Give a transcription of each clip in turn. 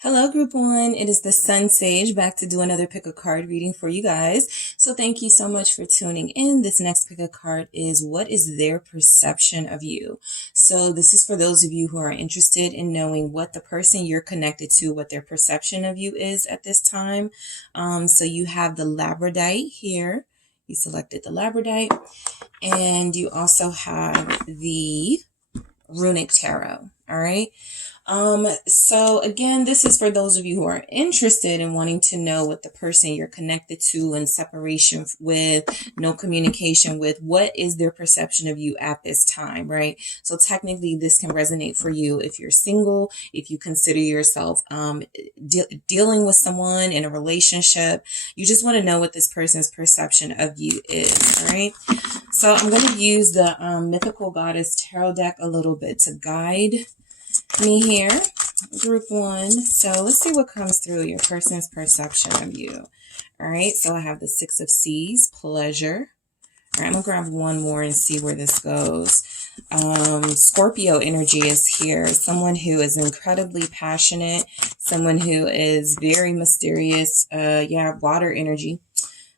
Hello, Group 1. It is the SunSage back to do another pick a card reading for you guys. So thank you so much for tuning in. This next pick a card is what is their perception of you? So this is for those of you who are interested in knowing what the person you're connected to, what their perception of you is at this time. So you have the Labradorite here. You selected the Labradorite. And you also have the Runic Tarot. All right. So again, this is for those of you who are interested in wanting to know what the person you're connected to and separation with, no communication with, what is their perception of you at this time, right? So technically this can resonate for you if you're single, if you consider yourself, dealing with someone in a relationship. You just want to know what this person's perception of you is, all right? So I'm going to use the Mythical Goddess Tarot deck a little bit to guide me here, Group 1. So let's see what comes through your person's perception of you. All right, so I have the Six of Seas, pleasure. All right, I'm going to grab one more and see where this goes. Scorpio energy is here. Someone who is incredibly passionate, someone who is very mysterious. Water energy.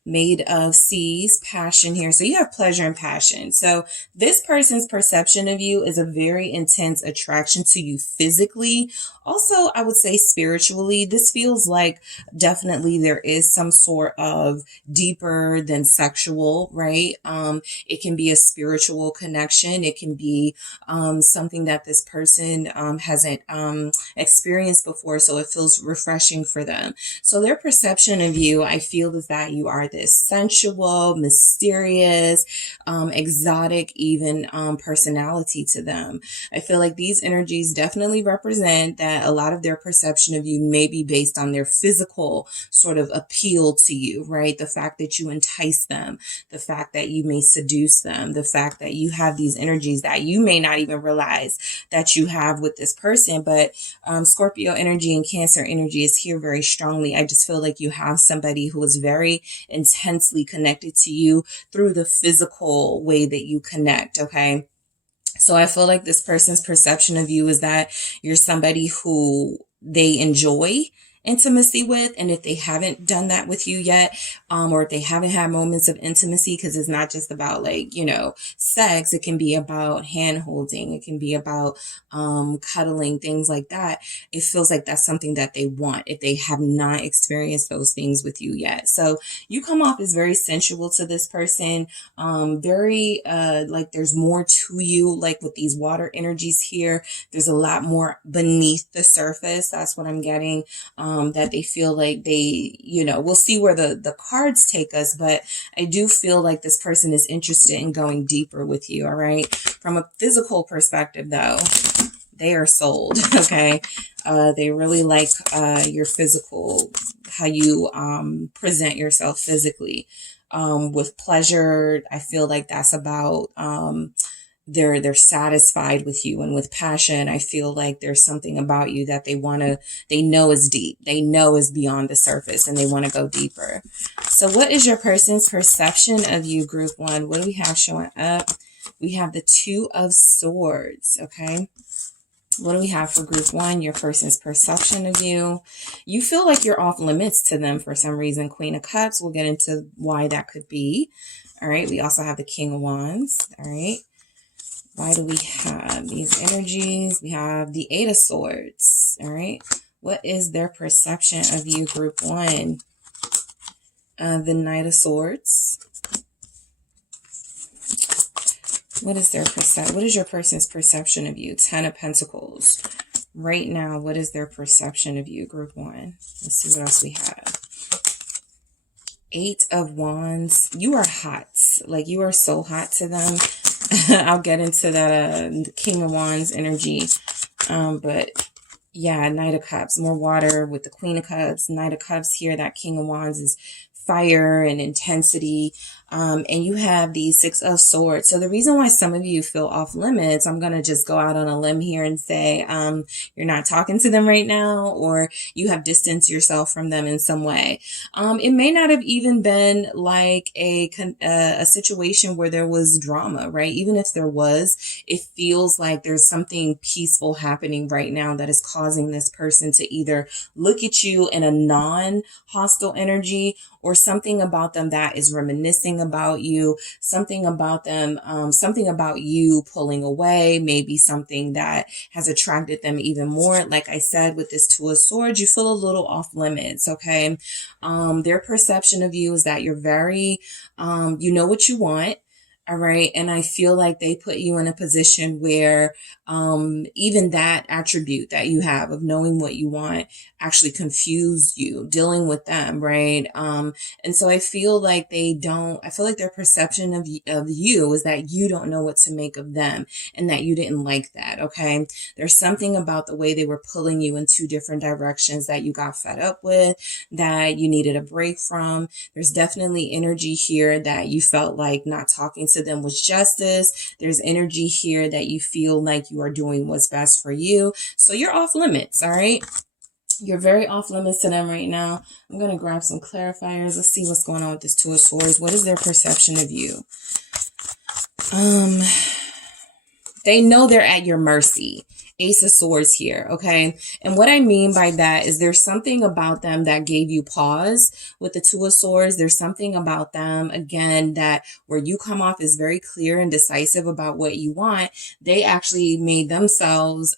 Made of seas, passion here. So you have pleasure and passion. So this person's perception of you is a very intense attraction to you physically. Also, I would say spiritually, this feels like definitely there is some sort of deeper than sexual, right? It can be a spiritual connection. It can be something that this person hasn't experienced before. So it feels refreshing for them. So their perception of you, I feel, is that you are this sensual, mysterious, exotic, even personality to them. I feel like these energies definitely represent that a lot of their perception of you may be based on their physical sort of appeal to you, right? The fact that you entice them, the fact that you may seduce them, the fact that you have these energies that you may not even realize that you have with this person. But Scorpio energy and Cancer energy is here very strongly. I just feel like you have somebody who is very intensely connected to you through the physical way that you connect, okay? So I feel like this person's perception of you is that you're somebody who they enjoy intimacy with, and if they haven't done that with you yet, or if they haven't had moments of intimacy, because it's not just about sex, it can be about hand holding, it can be about cuddling, things like that. It feels like that's something that they want if they have not experienced those things with you yet. So you come off as very sensual to this person, very like there's more to you, like with these water energies here. There's a lot more beneath the surface. That's what I'm getting. That they feel like they, we'll see where the cards take us, but I do feel like this person is interested in going deeper with you, all right? From a physical perspective, though, they are sold, okay? They really like your physical, how you present yourself physically. With pleasure, I feel like that's about they're satisfied with you. And with passion, I feel like there's something about you that they know is deep. They know is beyond the surface, and they want to go deeper. So what is your person's perception of you, Group 1? What do we have showing up? We have the Two of Swords, okay? What do we have for Group 1? Your person's perception of you. You feel like you're off limits to them for some reason. Queen of Cups. We'll get into why that could be. All right. We also have the King of Wands. All right. Why do we have these energies? We have the Eight of Swords. All right. What is their perception of you, Group 1? The Knight of Swords. What is your person's perception of you? Ten of Pentacles. Right now, what is their perception of you, Group 1? Let's see what else we have. Eight of Wands. You are hot. Like, you are so hot to them. I'll get into that King of Wands energy. But yeah, Knight of Cups. More water with the Queen of Cups. Knight of Cups here. That King of Wands is fire and intensity. And you have the Six of Swords. So the reason why some of you feel off limits, I'm going to just go out on a limb here and say, you're not talking to them right now, or you have distanced yourself from them in some way. It may not have even been like a situation where there was drama, right? Even if there was, it feels like there's something peaceful happening right now that is causing this person to either look at you in a non-hostile energy, or something about them that is reminiscing about you, something about them, something about you pulling away, maybe something that has attracted them even more. Like I said, with this Two of Swords, you feel a little off limits, okay? Their perception of you is that you're very, you know what you want. All right. And I feel like they put you in a position where even that attribute that you have of knowing what you want actually confused you dealing with them. Right. And so I feel like I feel like their perception of you is that you don't know what to make of them and that you didn't like that. Okay. There's something about the way they were pulling you in two different directions that you got fed up with, that you needed a break from. There's definitely energy here that you felt like not talking to them was justice. There's energy here that you feel like you are doing what's best for you. So you're off limits. All right. You're very off limits to them right now. I'm going to grab some clarifiers. Let's see what's going on with this Two of Swords. What is their perception of you? They know they're at your mercy. Ace of Swords here, okay? And what I mean by that is there's something about them that gave you pause with the Two of Swords. There's something about them, again, that where you come off is very clear and decisive about what you want. They actually made themselves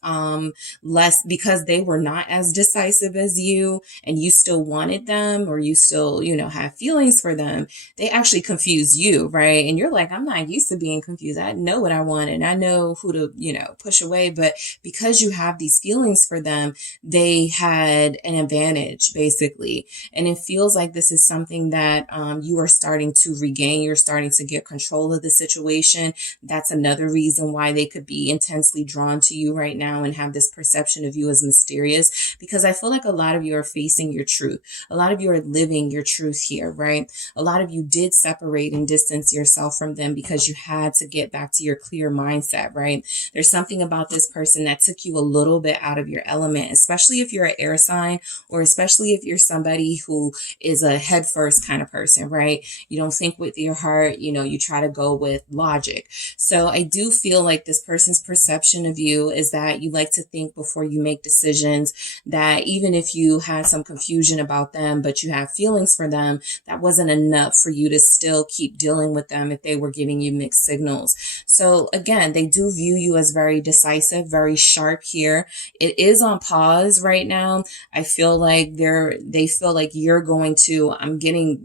less, because they were not as decisive as you and you still wanted them, or you still, you know, have feelings for them. They actually confuse you, right? And you're like, I'm not used to being confused. I know what I want and I know who to, you know, push away. But because you have these feelings for them, they had an advantage, basically. And it feels like this is something that you are starting to regain. You're starting to get control of the situation. That's another reason why they could be intensely drawn to you right now and have this perception of you as mysterious, because I feel like a lot of you are facing your truth. A lot of you are living your truth here, right? A lot of you did separate and distance yourself from them because you had to get back to your clear mindset, right? There's something about this person that took you a little bit out of your element, especially if you're an air sign, or especially if you're somebody who is a head first kind of person, right? You don't think with your heart, you know, you try to go with logic. So I do feel like this person's perception of you is that you like to think before you make decisions, that even if you had some confusion about them, but you have feelings for them, that wasn't enough for you to still keep dealing with them if they were giving you mixed signals. So again, they do view you as very decisive, very sharp here. It is on pause right now. I feel like they feel like you're going to,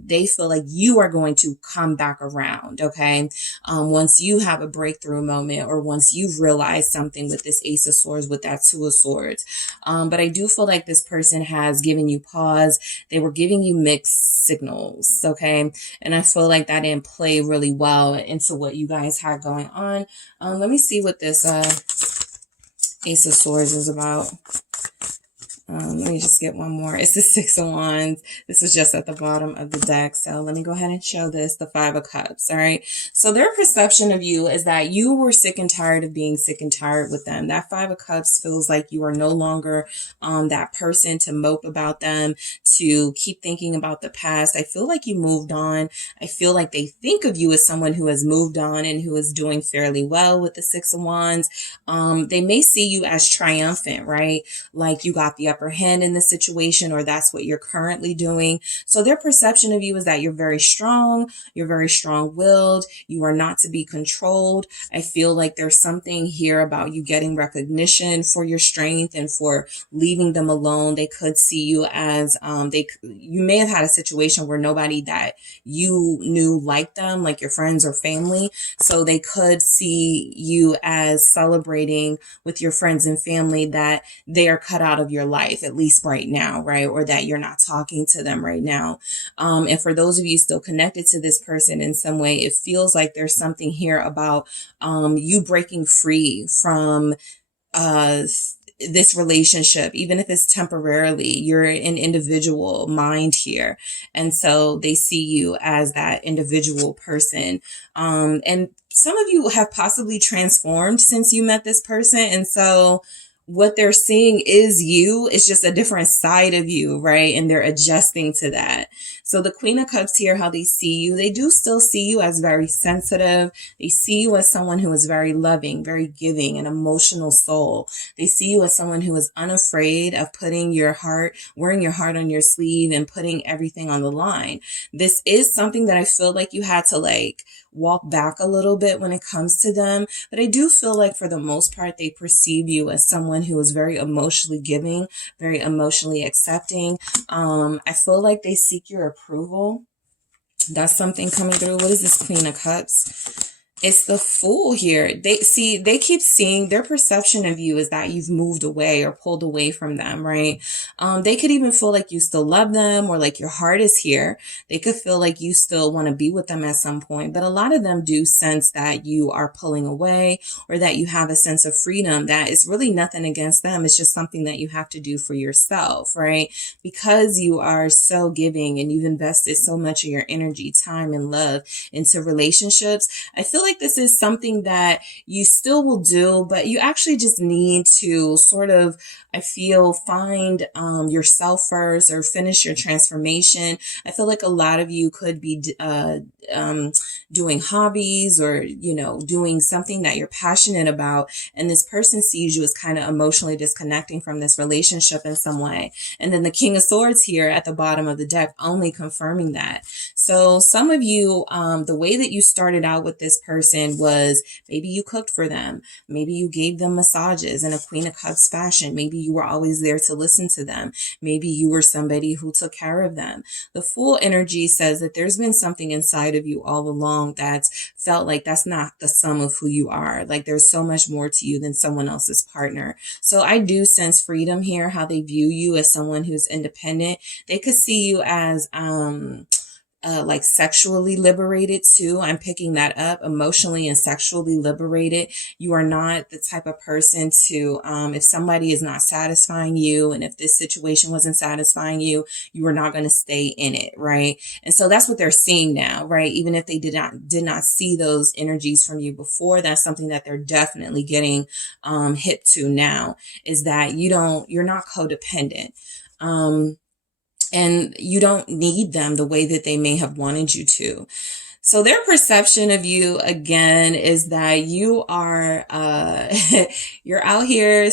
they feel like you are going to come back around. Okay. Once you have a breakthrough moment, or once you've realized something with this Ace of Swords, with that Two of Swords. But I do feel like this person has given you pause. They were giving you mixed signals. Okay. And I feel like that didn't play really well into what you guys had going on. Let me see what this Ace of Swords is about. Let me just get one more. It's the Six of Wands. This was just at the bottom of the deck. So let me go ahead and show this, the Five of Cups. All right. So their perception of you is that you were sick and tired of being sick and tired with them. That Five of Cups feels like you are no longer that person to mope about them, to keep thinking about the past. I feel like you moved on. I feel like they think of you as someone who has moved on and who is doing fairly well with the Six of Wands. They may see you as triumphant, right? Like you got the upper hand in the situation, or that's what you're currently doing. So their perception of you is that you're very strong, you're very strong-willed, you are not to be controlled. I feel like there's something here about you getting recognition for your strength and for leaving them alone. They could see you as you may have had a situation where nobody that you knew liked them, like your friends or family. So they could see you as celebrating with your friends and family that they are cut out of your life, at least right now, right? Or that you're not talking to them right now. And for those of you still connected to this person in some way, it feels like there's something here about you breaking free from this relationship, even if it's temporarily. You're an individual mind here. And so they see you as that individual person. And some of you have possibly transformed since you met this person. And so what they're seeing is you. It's just a different side of you, right? And they're adjusting to that. So the Queen of Cups here, how they see you, they do still see you as very sensitive. They see you as someone who is very loving, very giving, an emotional soul. They see you as someone who is unafraid of putting your heart, wearing your heart on your sleeve and putting everything on the line. This is something that I feel like you had to walk back a little bit when it comes to them. But I do feel like for the most part, they perceive you as someone who is very emotionally giving, very emotionally accepting. I feel like they seek your approval. That's something coming through. What is this Queen of Cups? It's the Fool here. They keep seeing, their perception of you is that you've moved away or pulled away from them, right? They could even feel like you still love them or like your heart is here. They could feel like you still want to be with them at some point, but a lot of them do sense that you are pulling away or that you have a sense of freedom that is really nothing against them. It's just something that you have to do for yourself, right? Because you are so giving and you've invested so much of your energy, time, and love into relationships. I feel like this is something that you still will do, but you actually just need to sort of, I feel, find yourself first or finish your transformation. I feel like a lot of you could be doing hobbies or, doing something that you're passionate about. And this person sees you as kind of emotionally disconnecting from this relationship in some way. And then the King of Swords here at the bottom of the deck only confirming that. So some of you, the way that you started out with this person was maybe you cooked for them. Maybe you gave them massages in a Queen of Cups fashion. Maybe you were always there to listen to them. Maybe you were somebody who took care of them. The Fool energy says that there's been something inside of you all along that's felt like that's not the sum of who you are. Like there's so much more to you than someone else's partner. So I do sense freedom here, how they view you as someone who's independent. They could see you as, like sexually liberated too. I'm picking that up, emotionally and sexually liberated. You are not the type of person to, if somebody is not satisfying you and if this situation wasn't satisfying you, you are not going to stay in it, right? And so that's what they're seeing now, right? Even if they did not see those energies from you before, that's something that they're definitely getting hip to now, is that you're not codependent. And you don't need them the way that they may have wanted you to. So their perception of you, again, is that you are, you're out here,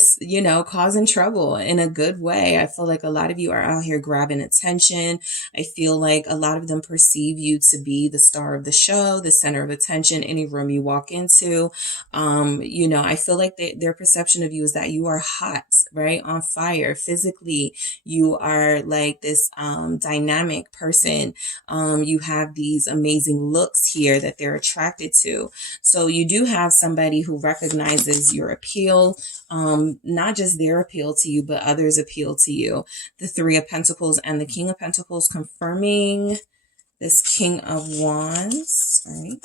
causing trouble in a good way. I feel like a lot of you are out here grabbing attention. I feel like a lot of them perceive you to be the star of the show, the center of attention, any room you walk into. I feel like their perception of you is that you are hot, right? On fire. Physically, you are like this, dynamic person. You have these amazing looks here that they're attracted to. So you do have somebody who recognizes your appeal, not just their appeal to you, but others' appeal to you. The Three of Pentacles and the King of Pentacles confirming this King of Wands. All right.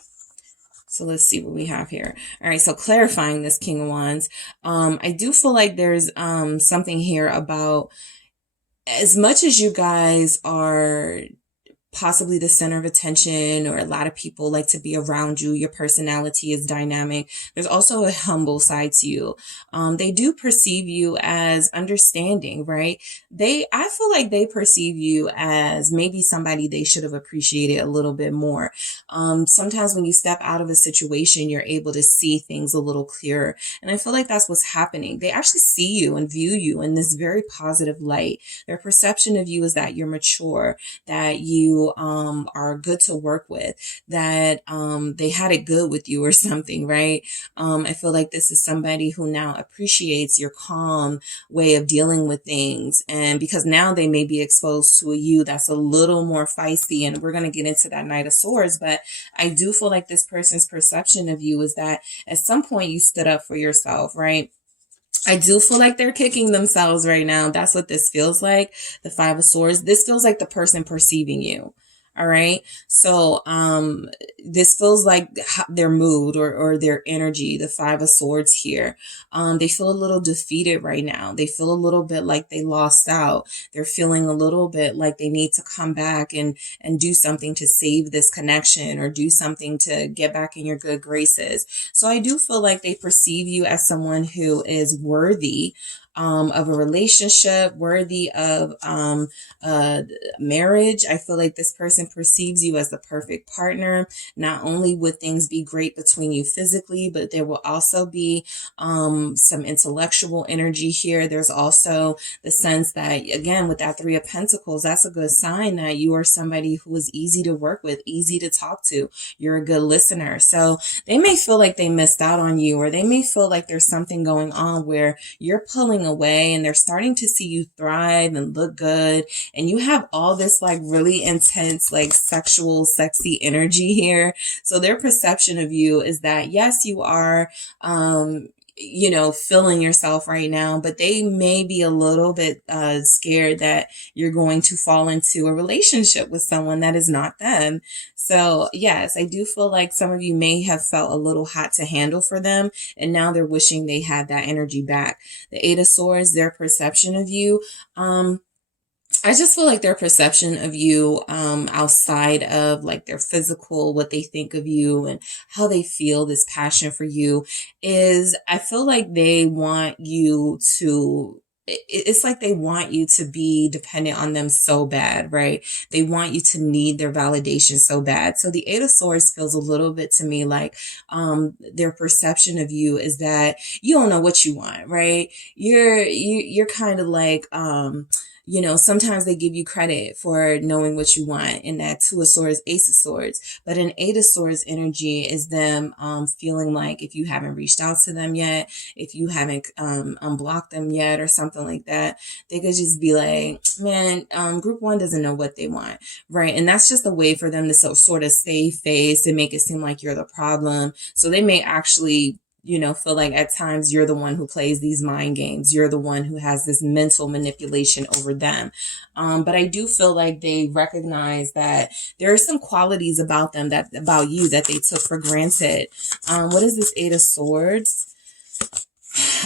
So let's see what we have here. All right. So clarifying this King of Wands. I do feel like there's something here about, as much as you guys are possibly the center of attention, or a lot of people like to be around you, your personality is dynamic, there's also a humble side to you. They do perceive you as understanding, right? I feel like they perceive you as maybe somebody they should have appreciated a little bit more. Sometimes when you step out of a situation, you're able to see things a little clearer. And I feel like that's what's happening. They actually see you and view you in this very positive light. Their perception of you is that you're mature, that you are good to work with, that they had it good with you or something, right? I feel like this is somebody who now appreciates your calm way of dealing with things. And because now they may be exposed to a you that's a little more feisty, and we're going to get into that Knight of Swords, but I do feel like this person's perception of you is that at some point you stood up for yourself, right? I do feel like they're kicking themselves right now. That's what this feels like. The Five of Swords. This feels like the person perceiving you. All right. So, this feels like their mood or their energy, the Five of Swords here. They feel a little defeated right now. They feel a little bit like they lost out. They're feeling a little bit like they need to come back and do something to save this connection or do something to get back in your good graces. So I do feel like they perceive you as someone who is worthy of a relationship, worthy of marriage. I feel like this person perceives you as the perfect partner. Not only would things be great between you physically, but there will also be some intellectual energy here. There's also the sense that, again, with that Three of Pentacles, that's a good sign that you are somebody who is easy to work with, easy to talk to. You're a good listener. So they may feel like they missed out on you, or they may feel like there's something going on where you're pulling away and they're starting to see you thrive and look good. And you have all this like really intense, like sexual, sexy energy here. So their perception of you is that, yes, you are, feeling yourself right now, but they may be a little bit scared that you're going to fall into a relationship with someone that is not them. So yes, I do feel like some of you may have felt a little hot to handle for them, and now they're wishing they had that energy back. The Eight of Swords, their perception of you, I just feel like their perception of you, outside of like their physical, what they think of you and how they feel, this passion for you, is I feel like they want you to, it's like they want you to be dependent on them so bad, right? They want you to need their validation so bad. So the Eight of Swords feels a little bit to me like their perception of you is that you don't know what you want, right? You're kind of like, sometimes they give you credit for knowing what you want in that Two of Swords, Ace of Swords. But an Eight of Swords energy is them feeling like if you haven't reached out to them yet, if you haven't unblocked them yet or something like that, they could just be like, man, group one doesn't know what they want, right? And that's just a way for them to sort of save face and make it seem like you're the problem. So they may actually feel like at times you're the one who plays these mind games. You're the one who has this mental manipulation over them. But I do feel like they recognize that there are some qualities about them about you that they took for granted. What is this Eight of Swords?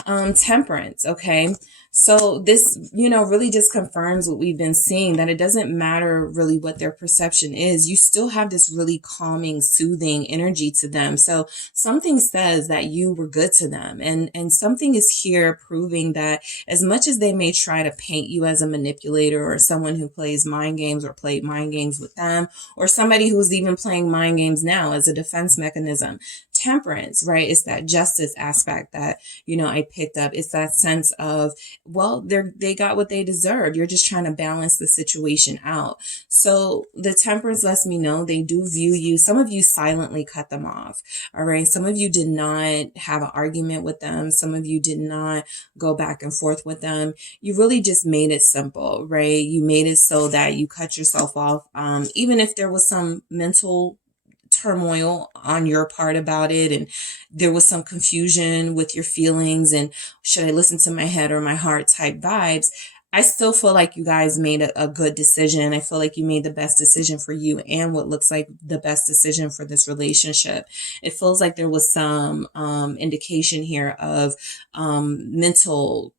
Temperance. Okay. So this, really just confirms what we've been seeing, that it doesn't matter really what their perception is. You still have this really calming, soothing energy to them. So something says that you were good to them, and something is here proving that as much as they may try to paint you as a manipulator or someone who plays mind games or played mind games with them, or somebody who's even playing mind games now as a defense mechanism, temperance, right? It's that justice aspect that, I picked up. It's that sense of, well, they got what they deserved. You're just trying to balance the situation out. So the temperance lets me know they do view you. Some of you silently cut them off. All right. Some of you did not have an argument with them. Some of you did not go back and forth with them. You really just made it simple, right? You made it so that you cut yourself off. Even if there was some mental turmoil on your part about it, and there was some confusion with your feelings and should I listen to my head or my heart type vibes, I still feel like you guys made a good decision. I feel like you made the best decision for you and what looks like the best decision for this relationship. It feels like there was some indication here of mental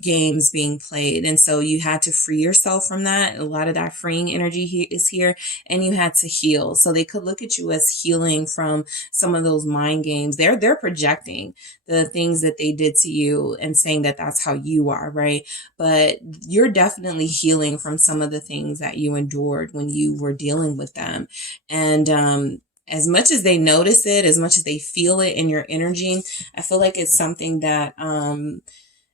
games being played. And so you had to free yourself from that. A lot of that freeing energy is here, and you had to heal. So they could look at you as healing from some of those mind games. They're projecting the things that they did to you and saying that that's how you are, right? But you're definitely healing from some of the things that you endured when you were dealing with them. And, as much as they notice it, as much as they feel it in your energy, I feel like it's something that,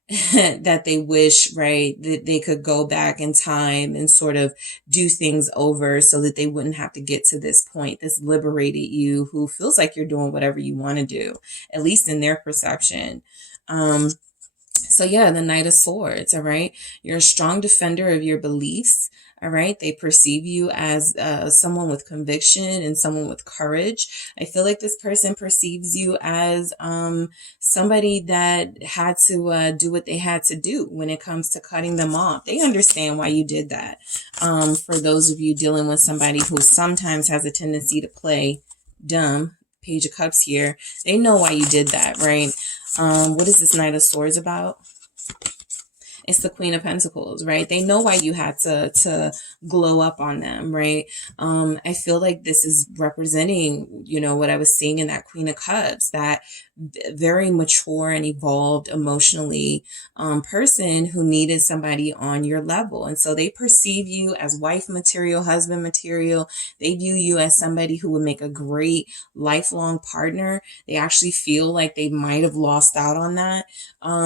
that they wish, right, that they could go back in time and sort of do things over so that they wouldn't have to get to this point, this liberated you who feels like you're doing whatever you want to do, at least in their perception. So yeah, the Knight of Swords, all right? You're a strong defender of your beliefs. All right. They perceive you as someone with conviction and someone with courage. I feel like this person perceives you as somebody that had to do what they had to do when it comes to cutting them off. They understand why you did that. For those of you dealing with somebody who sometimes has a tendency to play dumb, Page of Cups here, they know why you did that, right? What is this Knight of Swords about? It's the Queen of Pentacles, right? They know why you had to glow up on them, right? I feel like this is representing, you know, what I was seeing in that Queen of Cups, that very mature and evolved emotionally person who needed somebody on your level. And so they perceive you as wife material, husband material. They view you as somebody who would make a great lifelong partner. They actually feel like they might have lost out on that.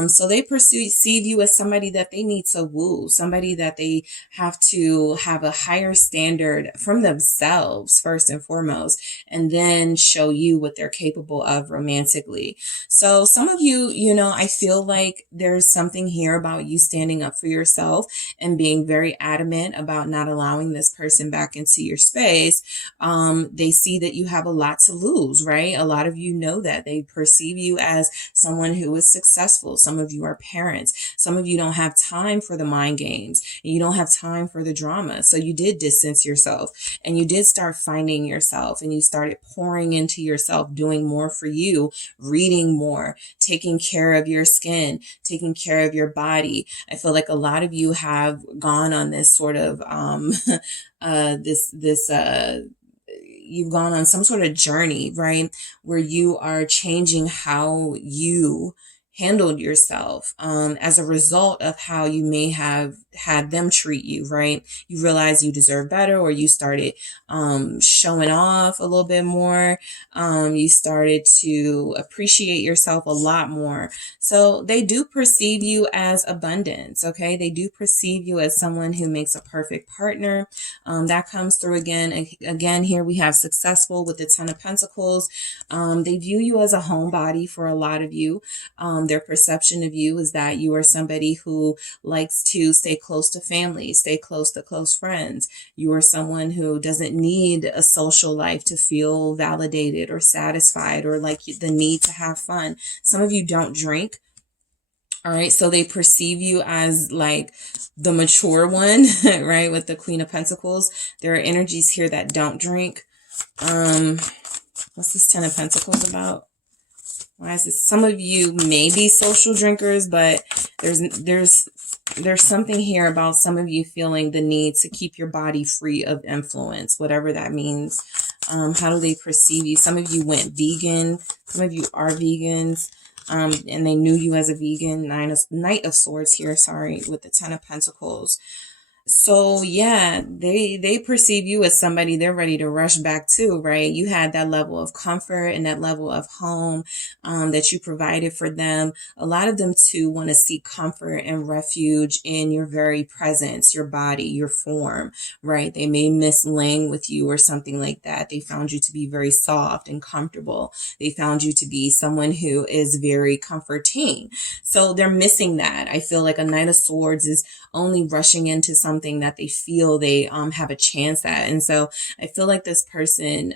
So they perceive you as somebody that they need to woo, somebody that they have to have a higher standard from themselves first and foremost, and then show you what they're capable of romantically. So some of you, you know, I feel like there's something here about you standing up for yourself and being very adamant about not allowing this person back into your space. They see that you have a lot to lose, right? A lot of you know that. They perceive you as someone who is successful. Some of you are parents. Some of you don't have time for the mind games, and you don't have time for the drama. So you did distance yourself, and you did start finding yourself, and you started pouring into yourself, doing more for you, reading more, taking care of your skin, taking care of your body. I feel like a lot of you have gone on this sort of you've gone on some sort of journey, right, where you are changing how you handled yourself as a result of how you may have had them treat you, right? You realize you deserve better, or you started showing off a little bit more. You started to appreciate yourself a lot more. So they do perceive you as abundance, okay? They do perceive you as someone who makes a perfect partner. That comes through again. Again, here we have successful with the Ten of Pentacles. They view you as a homebody for a lot of you. Their perception of you is that you are somebody who likes to stay close to family, stay close to close friends. You are someone who doesn't need a social life to feel validated or satisfied, or like the need to have fun. Some of you don't drink. All right. So they perceive you as like the mature one, right? With the Queen of Pentacles. There are energies here that don't drink. What's this Ten of Pentacles about? Why is this? Some of you may be social drinkers, but there's something here about some of you feeling the need to keep your body free of influence, whatever that means. How do they perceive you? Some of you went vegan. Some of you are vegans. And they knew you as a vegan. Knight of Swords here, sorry, with the Ten of Pentacles. So yeah, they perceive you as somebody they're ready to rush back to, right? You had that level of comfort and that level of home that you provided for them. A lot of them too want to seek comfort and refuge in your very presence, your body, your form, right? They may miss laying with you or something like that. They found you to be very soft and comfortable. They found you to be someone who is very comforting. So they're missing that. I feel like a Knight of Swords is only rushing into something that they feel they have a chance at. And so I feel like this person,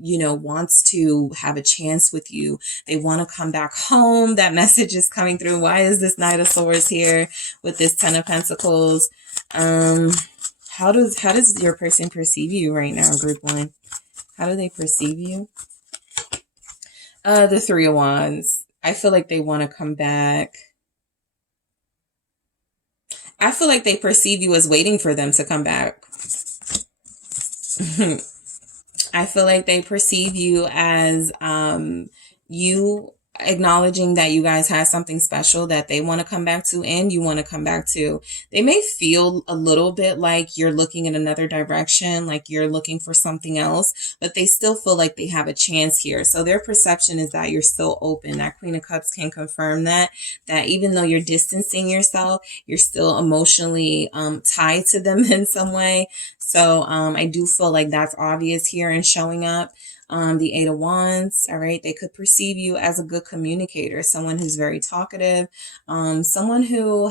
you know, wants to have a chance with you. They want to come back home. That message is coming through. Why is this Knight of Swords here with this Ten of Pentacles? How does your person perceive you right now, group one? How do they perceive you? The Three of Wands. I feel like they want to come back. I feel like they perceive you as waiting for them to come back. I feel like they perceive you as you acknowledging that you guys have something special that they want to come back to and you want to come back to. They may feel a little bit like you're looking in another direction, like you're looking for something else, but they still feel like they have a chance here. So their perception is that you're still open. That Queen of Cups can confirm that even though you're distancing yourself, you're still emotionally tied to them in some way. So I do feel like that's obvious here and showing up. The Eight of Wands, all right? They could perceive you as a good communicator, someone who's very talkative, someone who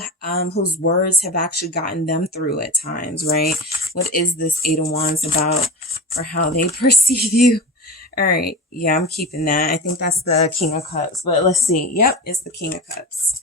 whose words have actually gotten them through at times, right? What is this Eight of Wands about for how they perceive you? All right. Yeah, I'm keeping that. I think that's the King of Cups, but let's see. Yep, it's the King of Cups.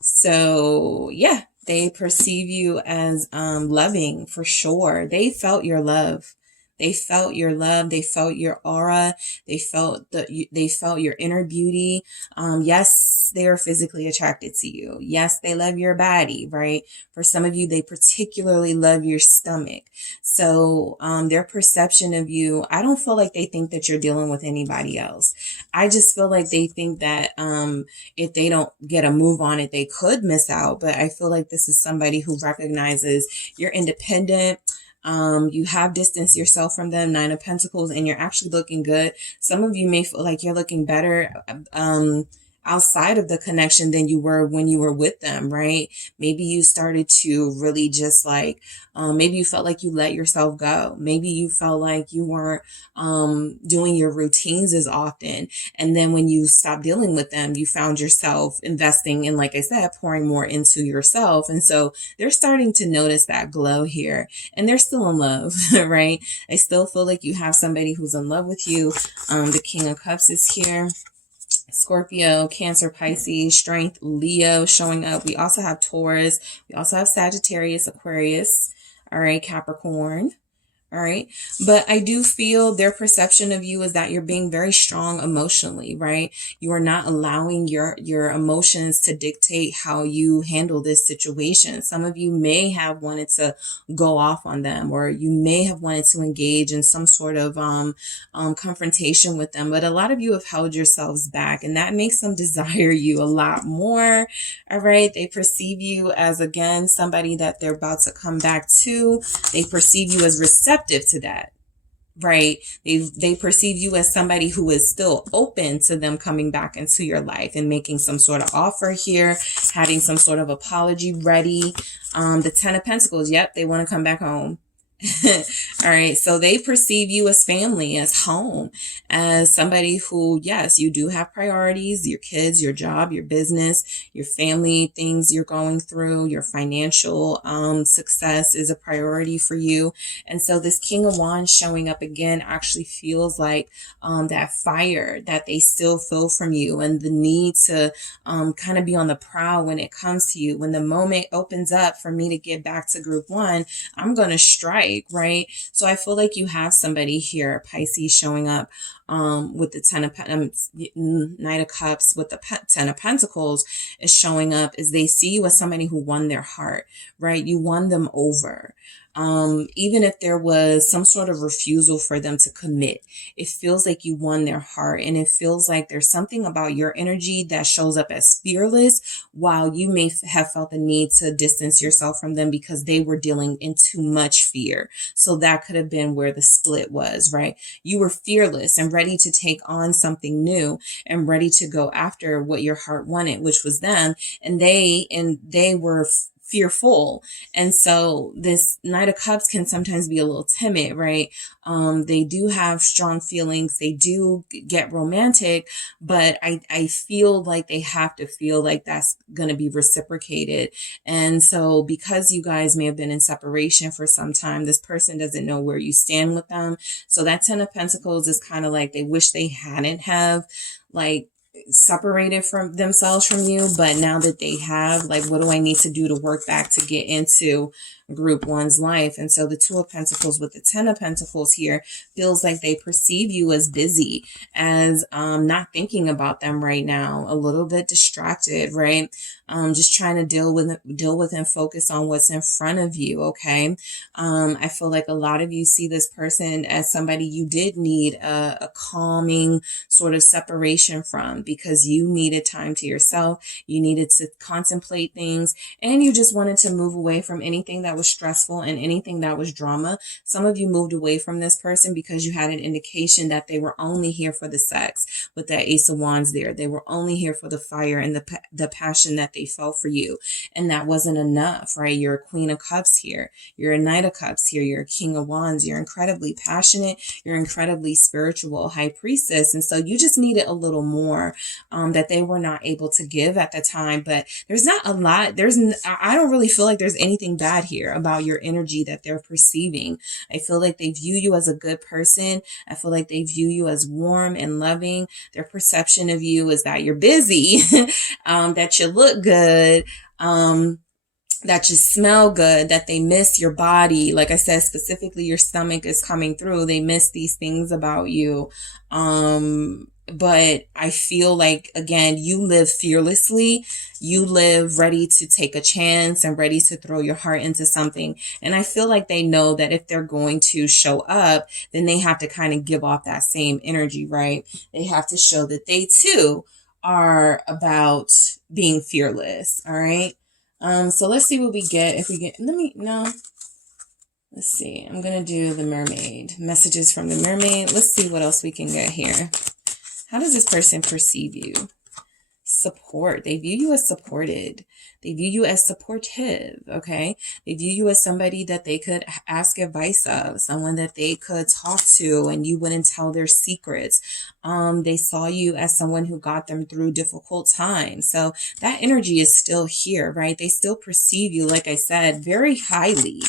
So yeah, they perceive you as loving for sure. They felt your love. They felt your love. They felt your aura. They felt your inner beauty. Yes, they are physically attracted to you. Yes, they love your body, right? For some of you, they particularly love your stomach. So, their perception of you, I don't feel like they think that you're dealing with anybody else. I just feel like they think that, if they don't get a move on it, they could miss out. But I feel like this is somebody who recognizes you're independent. You have distanced yourself from them, Nine of Pentacles, and you're actually looking good. Some of you may feel like you're looking better, outside of the connection than you were when you were with them, right? Maybe you started to really just like, maybe you felt like you let yourself go. Maybe you felt like you weren't, doing your routines as often. And then when you stopped dealing with them, you found yourself investing in, like I said, pouring more into yourself. And so they're starting to notice that glow here, and they're still in love, right? I still feel like you have somebody who's in love with you. The King of Cups is here. Scorpio, Cancer, Pisces, Strength, Leo showing up. We also have Taurus. We also have Sagittarius, Aquarius. All right, Capricorn. All right. But I do feel their perception of you is that you're being very strong emotionally, right? You are not allowing your emotions to dictate how you handle this situation. Some of you may have wanted to go off on them, or you may have wanted to engage in some sort of confrontation with them. But a lot of you have held yourselves back, and that makes them desire you a lot more. All right. They perceive you as, again, somebody that they're about to come back to. They perceive you as receptive to that, right? They perceive you as somebody who is still open to them coming back into your life and making some sort of offer here, having some sort of apology ready. The Ten of Pentacles, yep, they want to come back home. All right. So they perceive you as family, as home, as somebody who, yes, you do have priorities, your kids, your job, your business, your family, things you're going through, your financial success is a priority for you. And so this King of Wands showing up again actually feels like that fire that they still feel from you, and the need to kind of be on the prowl when it comes to you. When the moment opens up for me to get back to group one, I'm going to strike. Right? So I feel like you have somebody here, Pisces, showing up with the Knight of Cups, with the Ten of Pentacles is showing up, is they see you as somebody who won their heart, right? You won them over. Even if there was some sort of refusal for them to commit, it feels like you won their heart, and it feels like there's something about your energy that shows up as fearless, while you may have felt the need to distance yourself from them because they were dealing in too much fear. So that could have been where the split was, right? You were fearless and ready to take on something new and ready to go after what your heart wanted, which was them, and they were fearful. And so this Knight of Cups can sometimes be a little timid, right? They do have strong feelings. They do get romantic, but I feel like they have to feel like that's going to be reciprocated. And so because you guys may have been in separation for some time, this person doesn't know where you stand with them. So that Ten of Pentacles is kind of like they wish they hadn't have like separated from themselves from you, but now that they have, like, what do I need to do to work back to get into group one's life? And so the Two of Pentacles with the Ten of Pentacles here feels like they perceive you as busy, as not thinking about them right now, a little bit distracted, right? Just trying to deal with and focus on what's in front of you. Okay. I feel like a lot of you see this person as somebody you did need a calming sort of separation from, because you needed time to yourself. You needed to contemplate things, and you just wanted to move away from anything that that was stressful and anything that was drama, some of you moved away from this person because you had an indication that they were only here for the sex with that Ace of Wands there. They were only here for the fire and the passion that they felt for you. And that wasn't enough, right? You're a Queen of Cups here. You're a Knight of Cups here. You're a King of Wands. You're incredibly passionate. You're incredibly spiritual, High Priestess. And so you just needed a little more that they were not able to give at the time. But there's not a lot. I don't really feel like there's anything bad here about your energy that they're perceiving. I feel like they view you as a good person. I feel like they view you as warm and loving. Their perception of you is that you're busy, that you look good, that you smell good, that they miss your body. Like I said, specifically your stomach is coming through. They miss these things about you. But I feel like, again, you live fearlessly. You live ready to take a chance and ready to throw your heart into something. And I feel like they know that if they're going to show up, then they have to kind of give off that same energy, right? They have to show that they too are about being fearless. All right. So let's see what we get. If we get, let's see. I'm going to do the mermaid, messages from the mermaid. Let's see what else we can get here. How does this person perceive you? Support. They view you as supported. They view you as supportive. Okay. They view you as somebody that they could ask advice of, someone that they could talk to and you wouldn't tell their secrets. They saw you as someone who got them through difficult times. So that energy is still here, right? They still perceive you, like I said, very highly.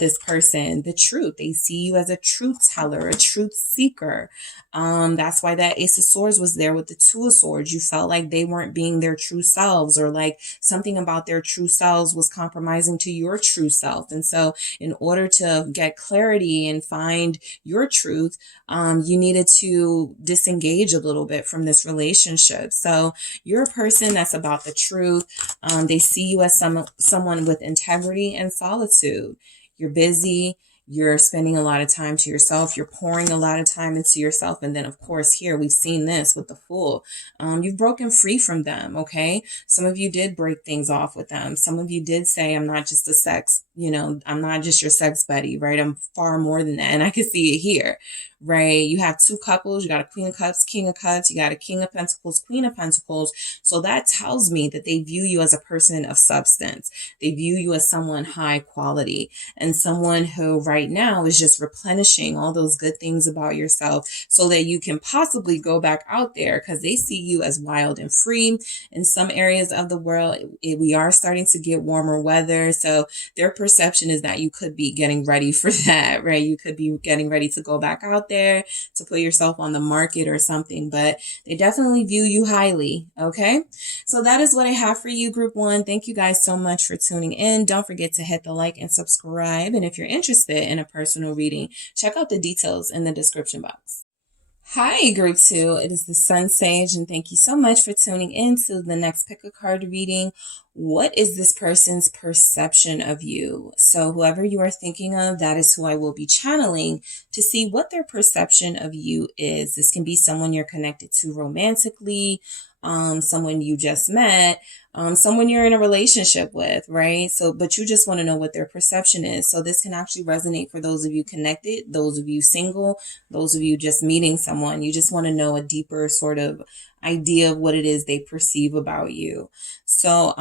This person, the truth. They see you as a truth teller, a truth seeker. That's why that Ace of Swords was there with the Two of Swords. You felt like they weren't being their true selves, or like something about their true selves was compromising to your true self. And so in order to get clarity and find your truth, you needed to disengage a little bit from this relationship. So you're a person that's about the truth. They see you as someone with integrity and solitude. You're busy. You're spending a lot of time to yourself. You're pouring a lot of time into yourself. And then, of course, here we've seen this with the Fool. You've broken free from them, okay? Some of you did break things off with them. Some of you did say, I'm not just a sex, I'm not just your sex buddy, right? I'm far more than that. And I can see it here, right? You have two couples. You got a Queen of Cups, King of Cups. You got a King of Pentacles, Queen of Pentacles. So that tells me that they view you as a person of substance. They view you as someone high quality and someone who right now is just replenishing all those good things about yourself so that you can possibly go back out there, because they see you as wild and free. In some areas of the world, we are starting to get warmer weather. So their perception is that you could be getting ready for that, right? You could be getting ready to go back out there to put yourself on the market or something, but they definitely view you highly. Okay. So that is what I have for you, Group 1. Thank you guys so much for tuning in. Don't forget to hit the like and subscribe. And if you're interested in a personal reading, check out the details in the description box. Hi, Group 2. It is the SunSage, and thank you so much for tuning in to the next pick a card reading. What is this person's perception of you? So whoever you are thinking of, that is who I will be channeling to see what their perception of you is. This can be someone you're connected to romantically, someone you just met, someone you're in a relationship with, right? So, but you just want to know what their perception is. So this can actually resonate for those of you connected, those of you single, those of you just meeting someone. You just want to know a deeper sort of idea of what it is they perceive about you. So,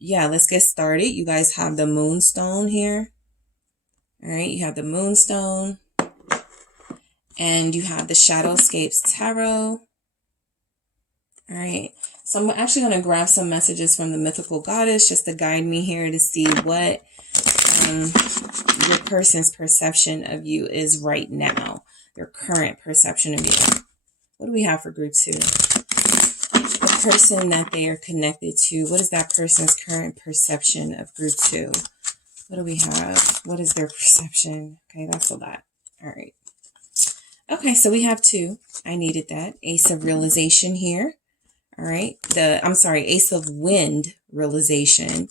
yeah, let's get started. You guys have the Moonstone here. All right. You have the Moonstone and you have the Shadowscapes Tarot. All right. So I'm actually going to grab some messages from the mythical goddess just to guide me here to see what your person's perception of you is right now. Their current perception of you. What do we have for Group 2? The person that they are connected to. What is that person's current perception of Group 2? What do we have? What is their perception? Okay, that's a lot. All right. Okay, so we have 2. I needed that. Ace of Realization here. All right. Ace of Wind, Realization.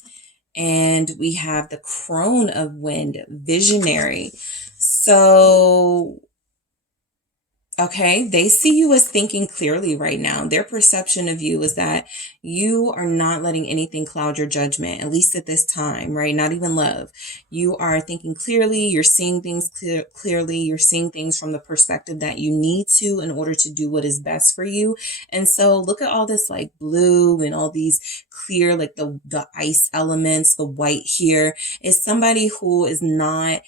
And we have the Crone of Wind, Visionary. So, Okay, they see you as thinking clearly right now. Their perception of you is that you are not letting anything cloud your judgment, at least at this time, right? Not even love. You are thinking clearly. You're seeing things clearly. You're seeing things from the perspective that you need to in order to do what is best for you. And so look at all this like blue and all these clear, like the ice elements, the white here is somebody who is not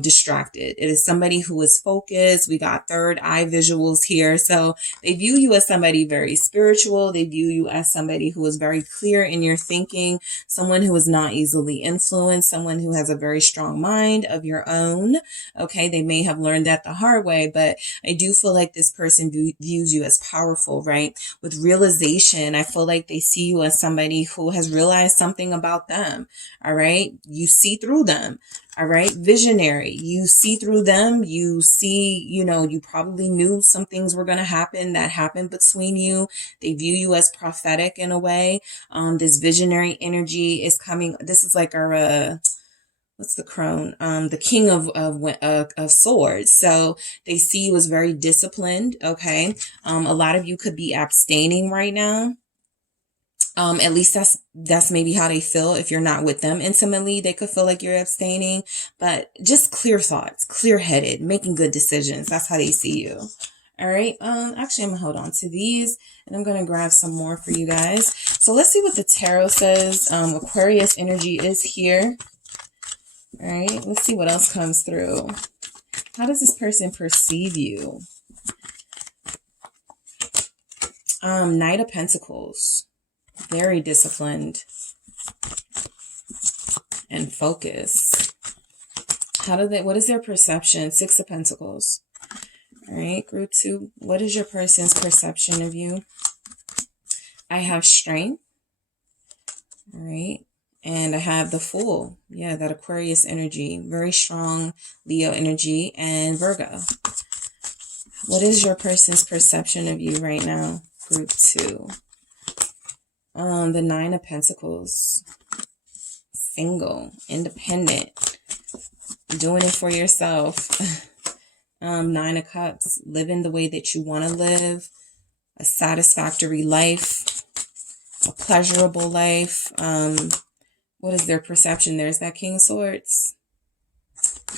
distracted. It is somebody who is focused. We got third eye visuals here. So they view you as somebody very spiritual. They view you as somebody who is very clear in your thinking, someone who is not easily influenced, someone who has a very strong mind of your own. Okay. They may have learned that the hard way, but I do feel like this person views you as powerful, right? With realization, I feel like they see you as somebody who has realized something about them. All right. You see through them. All right. Visionary. You see through them. You see, you probably knew some things were going to happen that happened between you. They view you as prophetic in a way. This visionary energy is coming. This is like our, what's the crone? The king of swords. So they see you as very disciplined. Okay. A lot of you could be abstaining right now. At least that's maybe how they feel. If you're not with them intimately, they could feel like you're abstaining, but just clear thoughts, clear headed, making good decisions. That's how they see you. All right. Actually, I'm gonna hold on to these and I'm going to grab some more for you guys. So let's see what the tarot says. Aquarius energy is here. All right. Let's see what else comes through. How does this person perceive you? Knight of Pentacles. Very disciplined and focused. What is their perception? Six of Pentacles. All right, group 2. What is your person's perception of you? I have strength. All right. And I have the Fool. Yeah, that Aquarius energy. Very strong Leo energy and Virgo. What is your person's perception of you right now? Group 2. The Nine of Pentacles. Single, independent, doing it for yourself. Nine of Cups, living the way that you want to live, a satisfactory life, a pleasurable life. What is their perception? There's that King of Swords.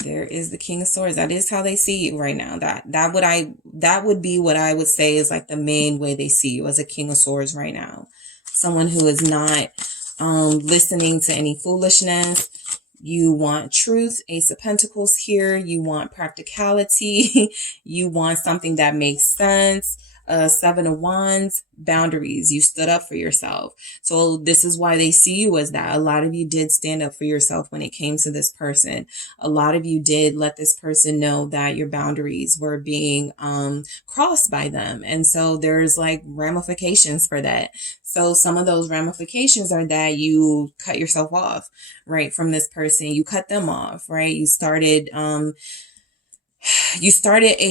There is the King of Swords. That is how they see you right now. That would be what I would say is like the main way they see you, as a King of Swords right now. Someone who is not listening to any foolishness. You want truth. Ace of Pentacles here. You want practicality. You want something that makes sense. Seven of Wands, boundaries. You stood up for yourself. So this is why they see you as that. A lot of you did stand up for yourself when it came to this person. A lot of you did let this person know that your boundaries were being crossed by them. And so there's like ramifications for that. So some of those ramifications are that you cut yourself off, right, from this person. You cut them off, right? You started a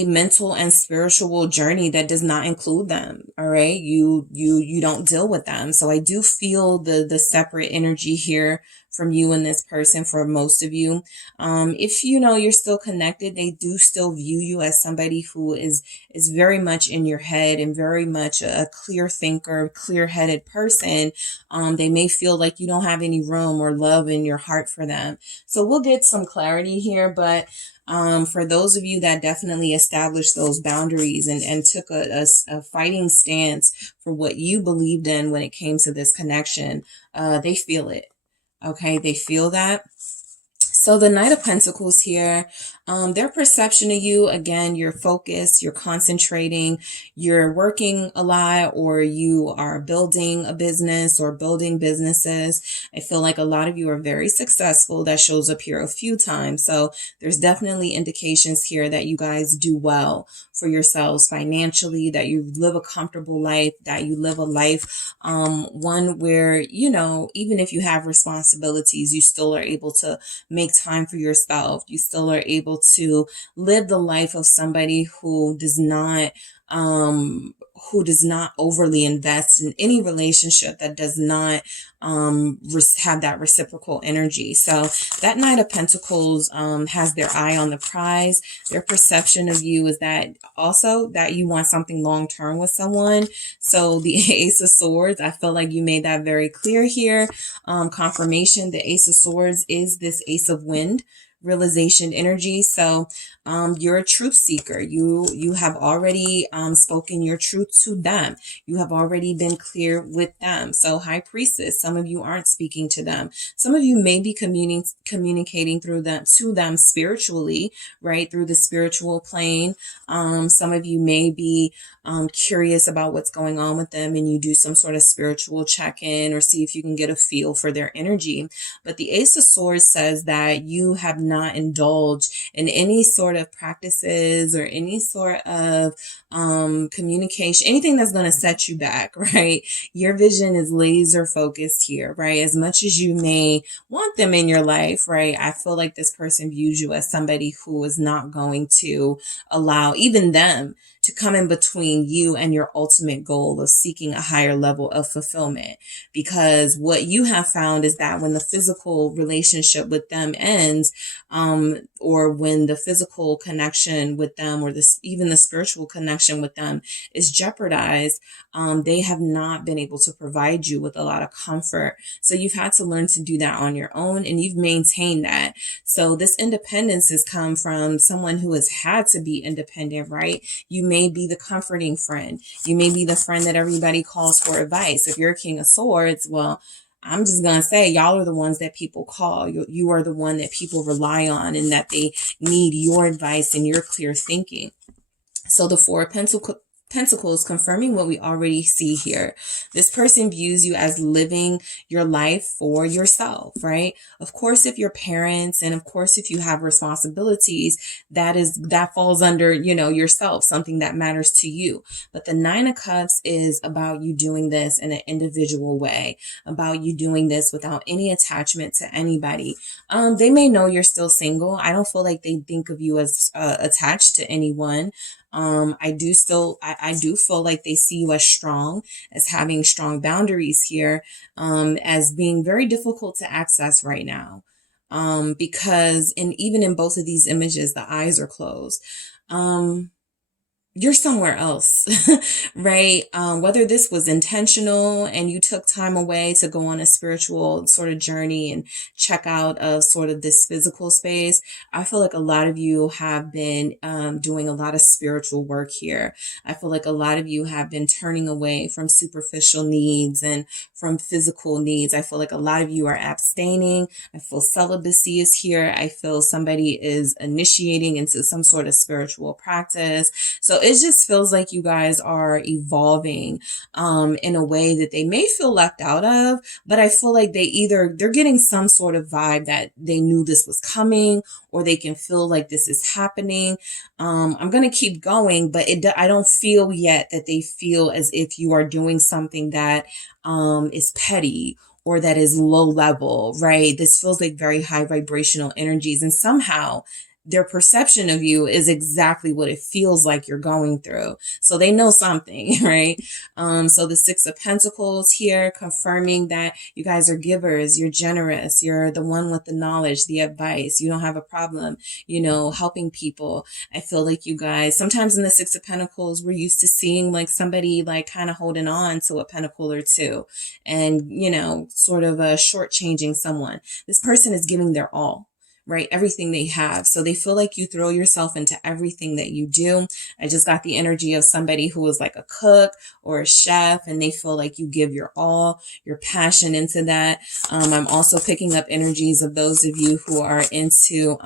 mental and spiritual journey that does not include them. All right. You don't deal with them. So I do feel the separate energy here from you and this person for most of you. If you're still connected, they do still view you as somebody who is very much in your head and very much a clear thinker, clear-headed person. They may feel like you don't have any room or love in your heart for them. So we'll get some clarity here, but for those of you that definitely established those boundaries and took a fighting stance for what you believed in when it came to this connection, they feel it. Okay, they feel that. So the Knight of Pentacles here, their perception of you, again, you're focused, you're concentrating, you're working a lot, or you are building a business or building businesses. I feel like a lot of you are very successful. That shows up here a few times. So there's definitely indications here that you guys do well for yourselves financially, that you live a comfortable life, that you live a life, one where, even if you have responsibilities, you still are able to make time for yourself. You still are able to live the life of somebody who does not who does not overly invest in any relationship that does not have that reciprocal energy. So that Knight of Pentacles has their eye on the prize. Their perception of you is that also that you want something long-term with someone. So the Ace of Swords, I feel like you made that very clear here. Confirmation, the Ace of Swords is this Ace of Wind realization energy. So you're a truth seeker. You have already spoken your truth to them. You have already been clear with them. So High Priestess, some of you aren't speaking to them. Some of you may be communicating through them to them spiritually, right? Through the spiritual plane. Some of you may be curious about what's going on with them, and you do some sort of spiritual check-in or see if you can get a feel for their energy. But the Ace of Swords says that you have not indulged in any sort of practices or any sort of communication, anything that's going to set you back, right? Your vision is laser focused here, right? As much as you may want them in your life, right? I feel like this person views you as somebody who is not going to allow even them to come in between you and your ultimate goal of seeking a higher level of fulfillment. Because what you have found is that when the physical relationship with them ends, or when the physical connection with them or even the spiritual connection with them is jeopardized, they have not been able to provide you with a lot of comfort. So you've had to learn to do that on your own, and you've maintained that. So this independence has come from someone who has had to be independent, right? You may be the comforting friend. You may be the friend that everybody calls for advice. If you're a King of Swords, well, I'm just going to say y'all are the ones that people call. You are the one that people rely on, and that they need your advice and your clear thinking. So the Four of Pentacles confirming what we already see here. This person views you as living your life for yourself, right? Of course, if you're parents, and of course, if you have responsibilities, that falls under, yourself, something that matters to you. But the Nine of Cups is about you doing this in an individual way, about you doing this without any attachment to anybody. They may know you're still single. I don't feel like they think of you as attached to anyone. I do feel like they see you as strong, as having strong boundaries here, as being very difficult to access right now. Because even in both of these images, the eyes are closed. You're somewhere else, right? Whether this was intentional and you took time away to go on a spiritual sort of journey and check out of sort of this physical space, I feel like a lot of you have been doing a lot of spiritual work here. I feel like a lot of you have been turning away from superficial needs and from physical needs. I feel like a lot of you are abstaining. I feel celibacy is here. I feel somebody is initiating into some sort of spiritual practice. So it just feels like you guys are evolving in a way that they may feel left out of, but I feel like they're getting some sort of vibe that they knew this was coming, or they can feel like this is happening. I'm going to keep going, but I don't feel yet that they feel as if you are doing something that is petty or that is low level, right? This feels like very high vibrational energies, and somehow their perception of you is exactly what it feels like you're going through. So they know something, right? So the Six of Pentacles here, confirming that you guys are givers, you're generous, you're the one with the knowledge, the advice. You don't have a problem, helping people. I feel like you guys, sometimes in the Six of Pentacles, we're used to seeing like somebody like kind of holding on to a pentacle or two and, sort of shortchanging someone. This person is giving their all. Right? Everything they have. So they feel like you throw yourself into everything that you do. I just got the energy of somebody who is like a cook or a chef, and they feel like you give your all, your passion into that. I'm also picking up energies of those of you who are into,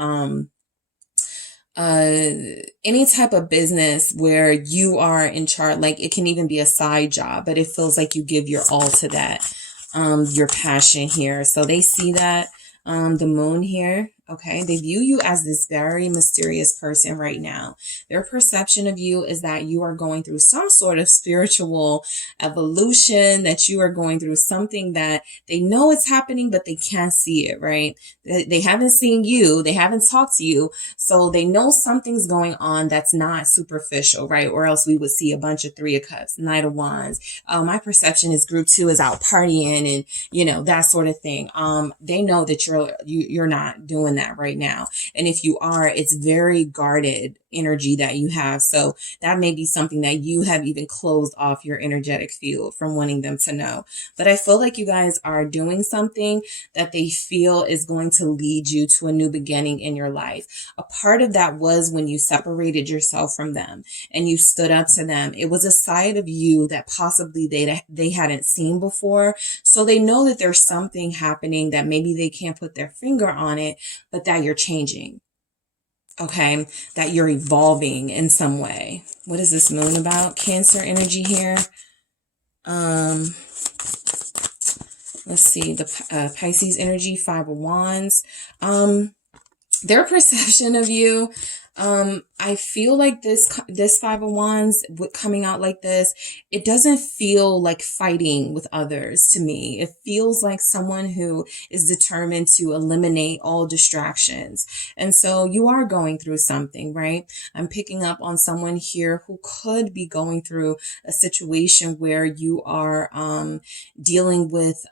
any type of business where you are in charge. Like it can even be a side job, but it feels like you give your all to that, your passion here. So they see that. The moon here. Okay, they view you as this very mysterious person right now. Their perception of you is that you are going through some sort of spiritual evolution, that you are going through something that they know it's happening, but they can't see it, right? They haven't seen you, they haven't talked to you, so they know something's going on that's not superficial, right? Or else we would see a bunch of Three of Cups, Knight of Wands. My perception is group 2 is out partying and, you know, that sort of thing. They know that you're not doing that right now. And if you are, it's very guarded energy that you have. So that may be something that you have even closed off your energetic field from wanting them to know. But I feel like you guys are doing something that they feel is going to lead you to a new beginning in your life. A part of that was when you separated yourself from them and you stood up to them. It was a side of you that possibly they hadn't seen before. So they know that there's something happening that maybe they can't put their finger on it, but that you're changing. Okay, that you're evolving in some way. What is this moon about? Cancer energy here. Let's see, the Pisces energy, 5 of Wands. Their perception of you, I feel like this 5 of Wands coming out like this, it doesn't feel like fighting with others to me. It feels like someone who is determined to eliminate all distractions. And so you are going through something, right? I'm picking up on someone here who could be going through a situation where you are dealing with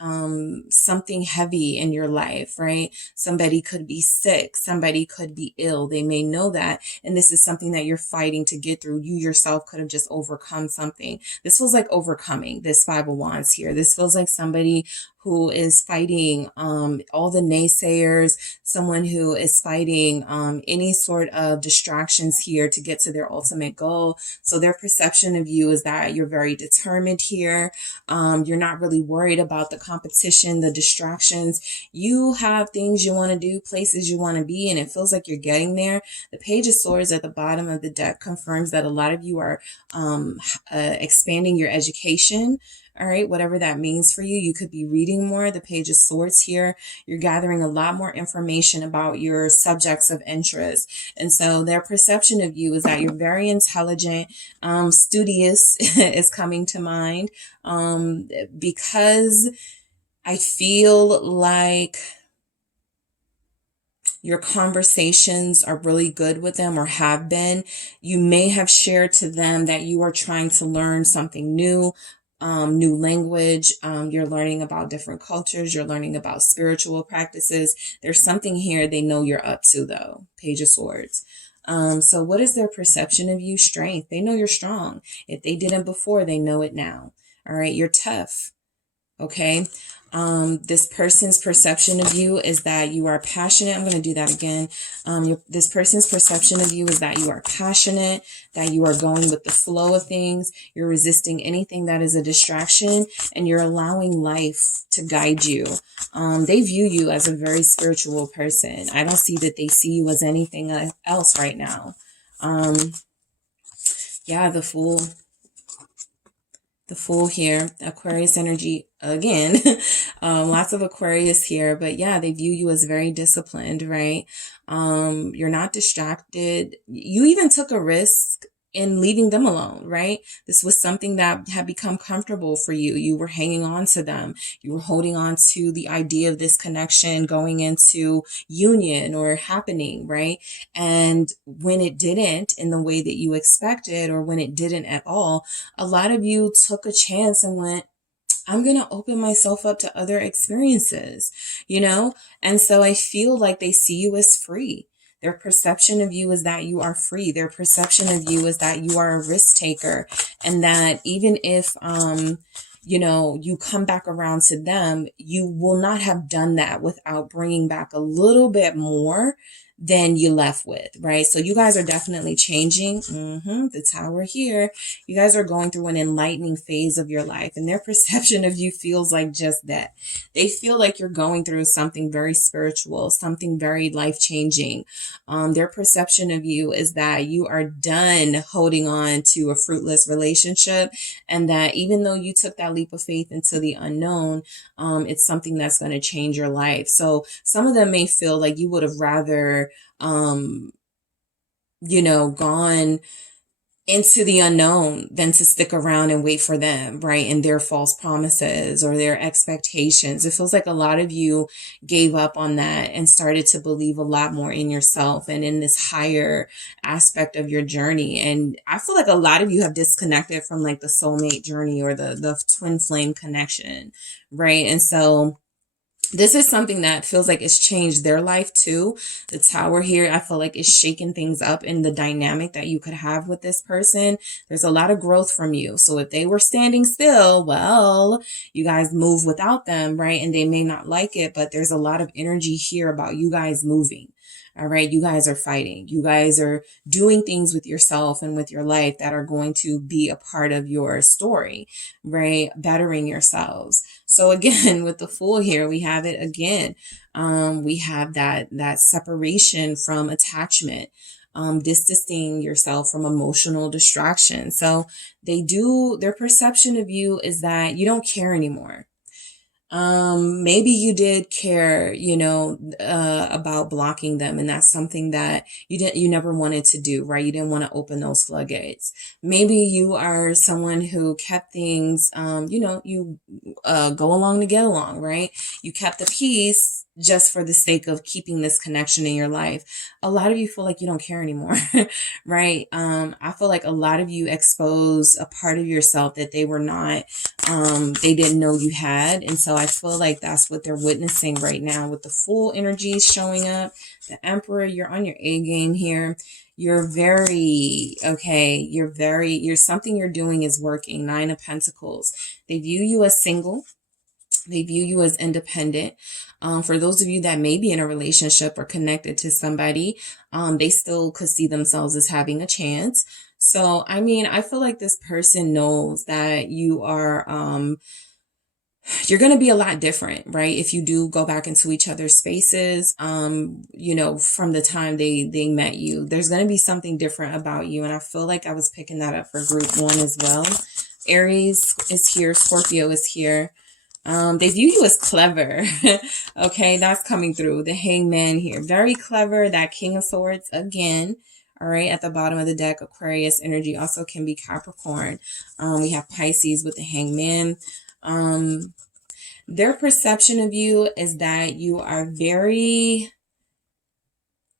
something heavy in your life, right? Somebody could be sick. Somebody could be ill. They may know that. And this is something that you're fighting to get through. You yourself could have just overcome something. This feels like overcoming, this 5 of Wands here. This feels like somebody who is fighting all the naysayers, someone who is fighting any sort of distractions here to get to their ultimate goal. So their perception of you is that you're very determined here. You're not really worried about the competition, the distractions. You have things you want to do, places you want to be, and it feels like you're getting there. The Page of Swords at the bottom of the deck confirms that a lot of you are expanding your education. All right, whatever that means for you. You could be reading more. The Page of Swords here. You're gathering a lot more information about your subjects of interest. And so their perception of you is that you're very intelligent, studious is coming to mind, because I feel like your conversations are really good with them or have been. You may have shared to them that you are trying to learn something new. New language, you're learning about different cultures, you're learning about spiritual practices. There's something here they know you're up to though. Page of Swords. So what is their perception of you? Strength. They know you're strong. If they didn't before, they know it now. All right. You're tough. Okay. This person's perception of you is that you are passionate. I'm going to do that again. This person's perception of you is that you are passionate, that you are going with the flow of things. You're resisting anything that is a distraction, and you're allowing life to guide you. They view you as a very spiritual person. I don't see that they see you as anything else right now. Yeah, the Fool. The Fool here, Aquarius energy again. Lots of Aquarius here, but yeah, they view you as very disciplined, right? You're not distracted. You even took a risk in leaving them alone, right? This was something that had become comfortable for you. You were hanging on to them. You were holding on to the idea of this connection going into union or happening, right? And when it didn't in the way that you expected, or when it didn't at all, a lot of you took a chance and went, I'm going to open myself up to other experiences, you know? And so I feel like they see you as free. Their perception of you is that you are free. Their perception of you is that you are a risk taker, and that even if, you know, you come back around to them, you will not have done that without bringing back a little bit more than you left with, right? So you guys are definitely changing. The Tower here. You guys are going through an enlightening phase of your life, and their perception of you feels like just that. They feel like you're going through something very spiritual, something very life-changing. Their perception of you is that you are done holding on to a fruitless relationship, and that even though you took that leap of faith into the unknown, it's something that's going to change your life. So some of them may feel like you would have rather gone into the unknown than to stick around and wait for them, right? And their false promises or their expectations. It feels like a lot of you gave up on that and started to believe a lot more in yourself and in this higher aspect of your journey. And I feel like a lot of you have disconnected from like the soulmate journey or the twin flame connection, right? And so this is something that feels like it's changed their life too. The Tower here, I feel like it's shaking things up in the dynamic that you could have with this person. There's a lot of growth from you. So if they were standing still, well, you guys move without them, right? And they may not like it, but there's a lot of energy here about you guys moving. All right. You guys are fighting. You guys are doing things with yourself and with your life that are going to be a part of your story, right? Bettering yourselves. So again, with the Fool here, we have it again. We have that separation from attachment, distancing yourself from emotional distraction. So their perception of you is that you don't care anymore. Maybe you did care, about blocking them. And that's something that you never wanted to do, right? You didn't want to open those floodgates. Maybe you are someone who kept things, you go along to get along, right? You kept the peace just for the sake of keeping this connection in your life. A lot of you feel like you don't care anymore, right? I feel like a lot of you expose a part of yourself that they were not, they didn't know you had. And so I feel like that's what they're witnessing right now with the Fool energies showing up. The Emperor, you're on your A game here. You're very, okay, you're something you're doing is working. 9 of Pentacles. They view you as single. They view you as independent. For those of you that may be in a relationship or connected to somebody, they still could see themselves as having a chance. So, I mean, I feel like this person knows that you are, you're going to be a lot different, right? If you do go back into each other's spaces, from the time they met you, there's going to be something different about you. And I feel like I was picking that up for group 1 as well. Aries is here. Scorpio is here. They view you as clever. Okay, that's coming through. The Hangman here. Very clever. That King of Swords again. All right, at the bottom of the deck, Aquarius energy also can be Capricorn. We have Pisces with the Hangman. Their perception of you is that you are very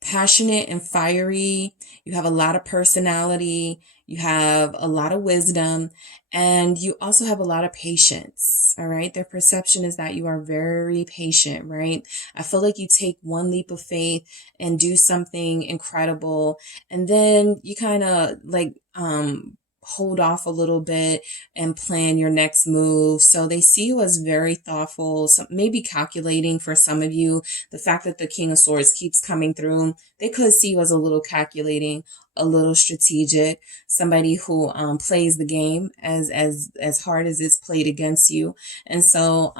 passionate and fiery. You have a lot of personality. You have a lot of wisdom, and you also have a lot of patience. All right. Their perception is that you are very patient, right? I feel like you take one leap of faith and do something incredible, and then you kind of like, hold off a little bit and plan your next move. So they see you as very thoughtful, maybe calculating for some of you. The fact that the King of Swords keeps coming through, they could see you as a little calculating, a little strategic, somebody who plays the game as hard as it's played against you. And so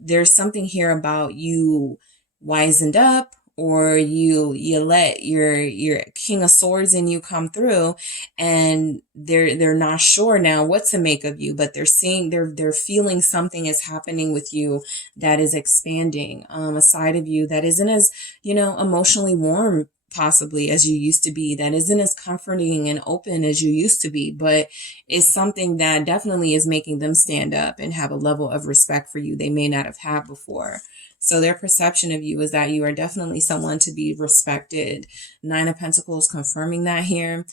there's something here about you wisened up, or you let your King of Swords in you come through, and they're not sure now what to make of you, but they're feeling something is happening with you that is expanding, a side of you that isn't as, emotionally warm possibly as you used to be, that isn't as comforting and open as you used to be, but it's something that definitely is making them stand up and have a level of respect for you they may not have had before. So their perception of you is that you are definitely someone to be respected. 9 of Pentacles confirming that here.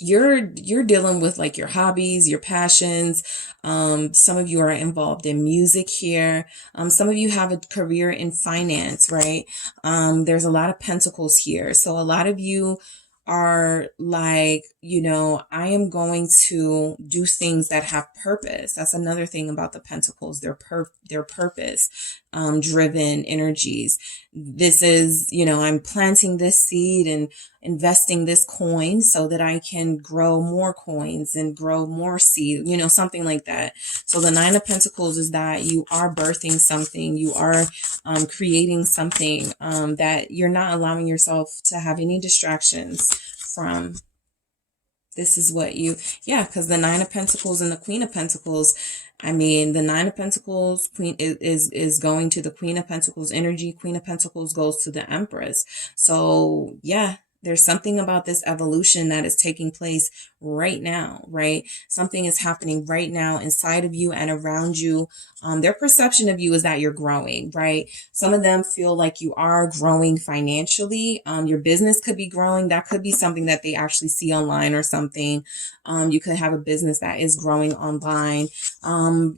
You're dealing with like your hobbies, your passions. Some of you are involved in music here. Some of you have a career in finance, right? There's a lot of pentacles here. So a lot of you are like, you know, I am going to do things that have purpose. That's another thing about the Pentacles. They're purpose driven energies. This is, you know, I'm planting this seed and investing this coin so that I can grow more coins and grow more seed, you know, something like that. So the Nine of Pentacles is that you are birthing something, you are creating something that you're not allowing yourself to have any distractions from. This is what you, yeah, because the Nine of Pentacles and the Queen of Pentacles, I mean, the Nine of Pentacles Queen is going to the Queen of Pentacles energy. Queen of Pentacles goes to the Empress. So yeah, there's something about this evolution that is taking place right now, right? Something is happening right now inside of you and around you. Their perception of you is that you're growing, right? Some of them feel like you are growing financially. Your business could be growing. That could be something that they actually see online or something. You could have a business that is growing online.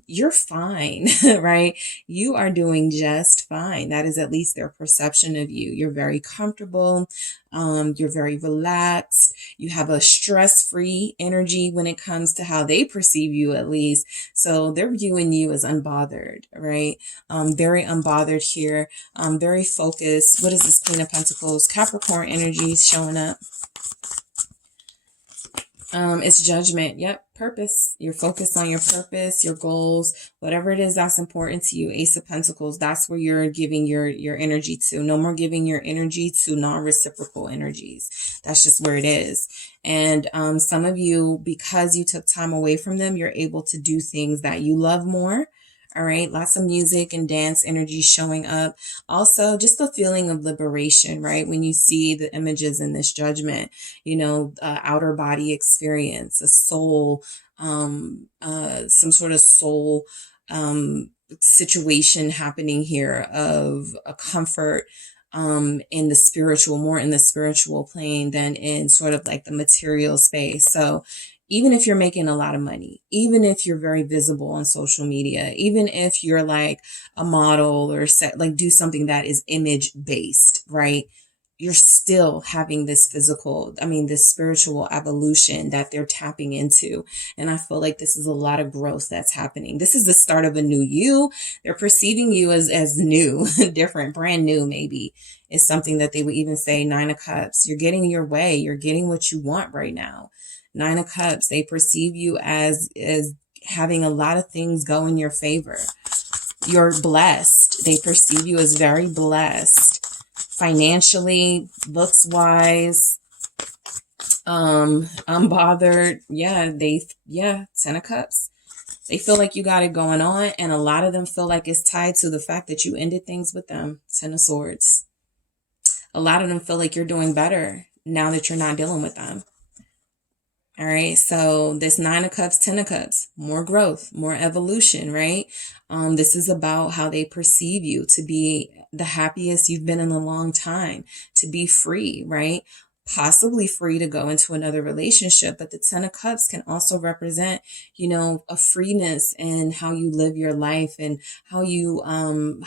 You're fine, right? You are doing just fine. That is at least their perception of you. You're very comfortable. You're very relaxed. You have a stress-free energy when it comes to how they perceive you, at least. So they're viewing you as unbothered, right? Very unbothered here. Very focused. What is this Queen of Pentacles? Capricorn energy is showing up. It's judgment. Yep. Purpose. You're focused on your purpose, your goals, whatever it is that's important to you. Ace of Pentacles. That's where you're giving your energy to. No more giving your energy to non-reciprocal energies. That's just where it is. And some of you, because you took time away from them, you're able to do things that you love more. All right. Lots of music and dance energy showing up. Also, just the feeling of liberation, right? When you see the images in this judgment, you know, outer body experience, a soul, some sort of soul, situation happening here of a comfort, in the spiritual, more in the spiritual plane than in sort of like the material space. So, even if you're making a lot of money, even if you're very visible on social media, even if you're like a model or do something that is image based, right? You're still having this this spiritual evolution that they're tapping into. And I feel like this is a lot of growth that's happening. This is the start of a new you. They're perceiving you as new, different, brand new, maybe. Is something that they would even say. Nine of Cups. You're getting your way. You're getting what you want right now. Nine of Cups, they perceive you as having a lot of things go in your favor. You're blessed. They perceive you as very blessed. Financially, looks-wise, unbothered. Yeah, Ten of Cups. They feel like you got it going on, and a lot of them feel like it's tied to the fact that you ended things with them. Ten of Swords. A lot of them feel like you're doing better now that you're not dealing with them. All right. So this Nine of Cups, Ten of Cups, more growth, more evolution, right? This is about how they perceive you to be the happiest you've been in a long time, to be free, right? Possibly free to go into another relationship. But the Ten of Cups can also represent, you know, a freeness in how you live your life and how you,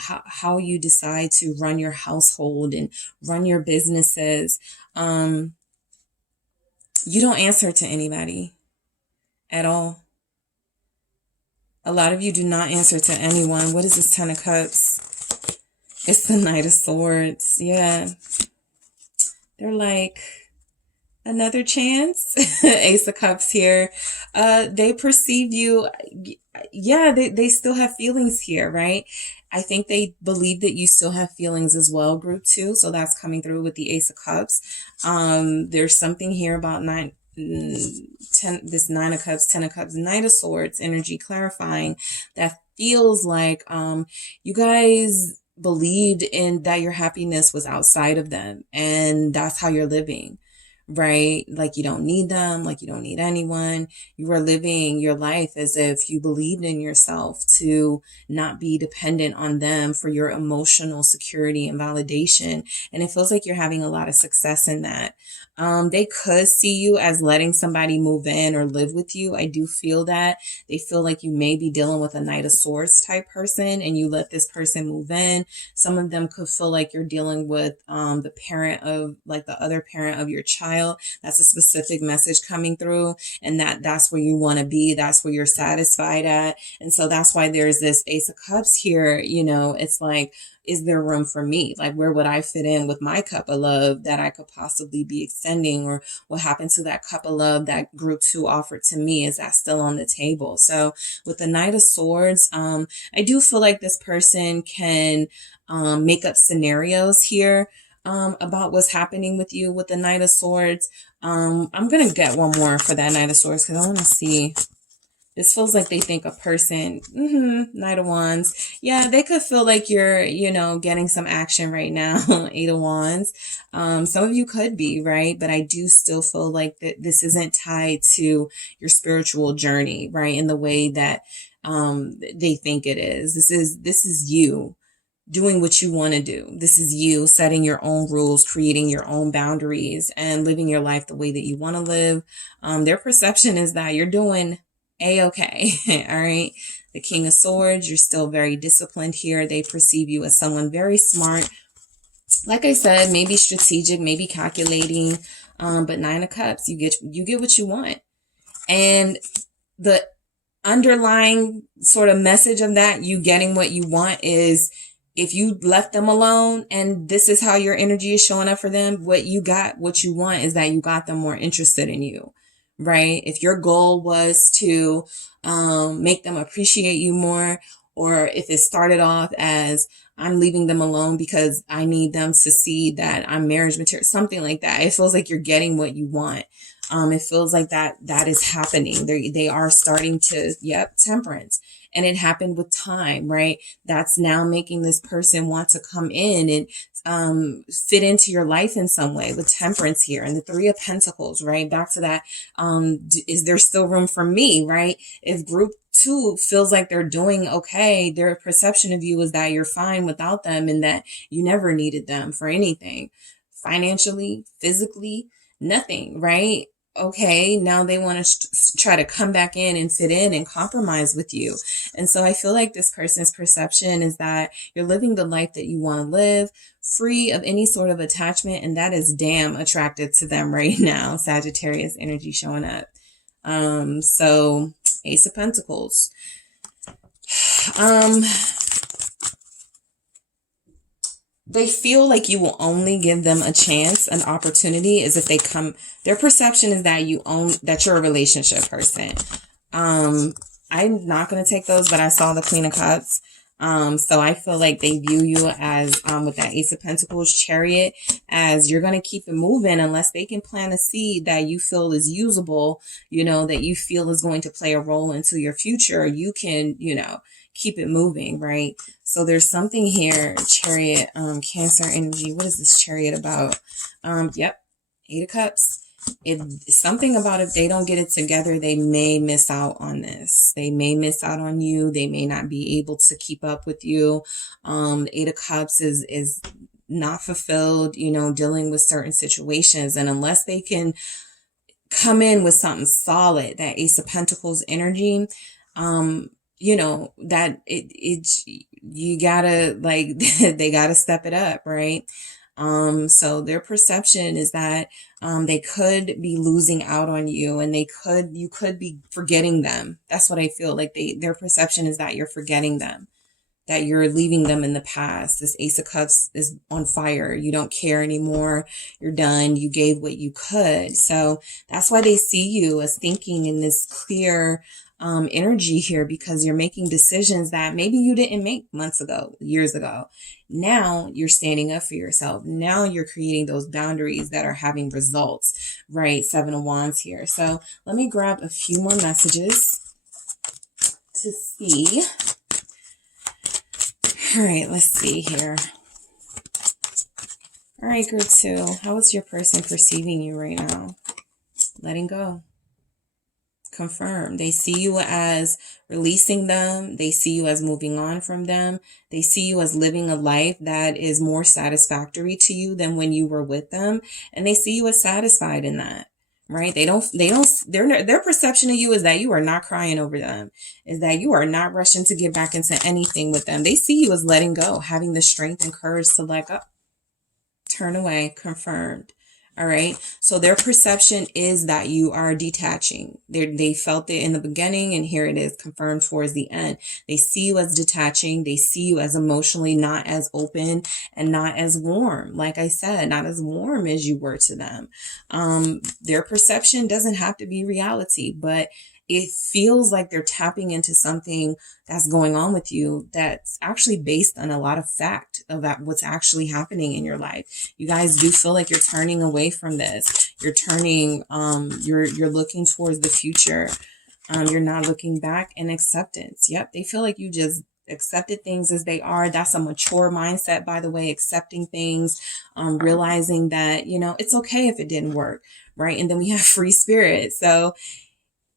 how you decide to run your household and run your businesses. You don't answer to anybody at all. A lot of you do not answer to anyone. What is this Ten of Cups? It's the Knight of Swords. Yeah. They're like, another chance. Ace of Cups here. They perceive you. Yeah, they still have feelings here, right? I think they believe that you still have feelings as well, group 2. So that's coming through with the Ace of Cups. There's something here about this Nine of Cups, Ten of Cups, Knight of Swords energy clarifying that feels like you guys believed in that your happiness was outside of them, and that's how you're living. Right? Like you don't need them, like you don't need anyone. You are living your life as if you believed in yourself to not be dependent on them for your emotional security and validation. And it feels like you're having a lot of success in that. They could see you as letting somebody move in or live with you. I do feel that. They feel like you may be dealing with a Knight of Swords type person and you let this person move in. Some of them could feel like you're dealing with the parent of, like the other parent of your child, child. That's a specific message coming through, and that's where you want to be. That's where you're satisfied at. And so that's why there's this Ace of Cups here. You know, it's like, is there room for me? Like, where would I fit in with my cup of love that I could possibly be extending? Or what happened to that cup of love that group 2 offered to me? Is that still on the table? So with the Knight of Swords, I do feel like this person can make up scenarios here about what's happening with you with the Knight of Swords. I'm going to get one more for that Knight of Swords because I want to see. This feels like they think a person, Knight of Wands. Yeah, they could feel like you're, you know, getting some action right now. 8 of Wands. Some of you could be, right? But I do still feel like that this isn't tied to your spiritual journey, right? In the way that they think it is. This is you doing what you want to do. This is you setting your own rules, creating your own boundaries, and living your life the way that you want to live. Their perception is that you're doing A-okay. All right. The King of Swords, you're still very disciplined here. They perceive you as someone very smart. Like I said, maybe strategic, maybe calculating. But 9 of Cups, you get what you want. And the underlying sort of message of that, you getting what you want, is if you left them alone and this is how your energy is showing up for them, what you want is that you got them more interested in you. Right? If your goal was to make them appreciate you more, or if it started off as I'm leaving them alone because I need them to see that I'm marriage material, something like that. It feels like you're getting what you want. It feels like that is happening. They are starting to, Temperance. And it happened with time, right? That's now making this person want to come in and fit into your life in some way with Temperance here. And the 3 of Pentacles, right? Back to that, is there still room for me, right? If group 2 feels like they're doing okay, their perception of you is that you're fine without them and that you never needed them for anything. Financially, physically, nothing, right? Okay, now they want to try to come back in and fit in and compromise with you. And so I feel like this person's perception is that you're living the life that you want to live, free of any sort of attachment. And that is damn attractive to them right now. Sagittarius energy showing up. So Ace of Pentacles. They feel like you will only give them a chance, an opportunity, is if they come. Their perception is that that you're a relationship person. I'm not going to take those, but I saw the Queen of Cups. So I feel like they view you as, with that Ace of Pentacles, Chariot, as you're going to keep it moving unless they can plant a seed that you feel is usable, that you feel is going to play a role into your future. You can, keep it moving, right? So there's something here, Chariot, Cancer energy. What is this Chariot about? 8 of Cups. It's something about if they don't get it together, they may miss out on this. They may miss out on you. They may not be able to keep up with you. 8 of Cups is not fulfilled, dealing with certain situations. And unless they can come in with something solid, that Ace of Pentacles energy, that you gotta, like, they gotta step it up, right? So their perception is that, they could be losing out on you, and you could be forgetting them. That's what I feel like. Their perception is that you're forgetting them, that you're leaving them in the past. This Ace of Cups is on fire. You don't care anymore. You're done. You gave what you could. So that's why they see you as thinking in this clear, energy here, because you're making decisions that maybe you didn't make months ago, years ago. Now you're standing up for yourself. Now you're creating those boundaries that are having results, right? 7 of Wands here. So let me grab a few more messages to see. All right, let's see here. All right, group 2, how is your person perceiving you right now? Letting go. Confirm. They see you as releasing them. They see you as moving on from them. They see you as living a life that is more satisfactory to you than when you were with them. And they see you as satisfied in that, right? Their perception of you is that you are not crying over them, is that you are not rushing to get back into anything with them. They see you as letting go, having the strength and courage to let go, turn away. Confirmed. All right. So their perception is that you are detaching. They felt it in the beginning, and here it is confirmed towards the end. They see you as detaching. They see you as emotionally not as open and not as warm. Like I said, not as warm as you were to them. Their perception doesn't have to be reality, but it feels like they're tapping into something that's going on with you that's actually based on a lot of fact about what's actually happening in your life. You guys do feel like you're turning away from this. You're turning, you're looking towards the future. You're not looking back, in acceptance. Yep. They feel like you just accepted things as they are. That's a mature mindset, by the way, accepting things, realizing that, you know, it's okay if it didn't work. Right. And then we have free spirit. So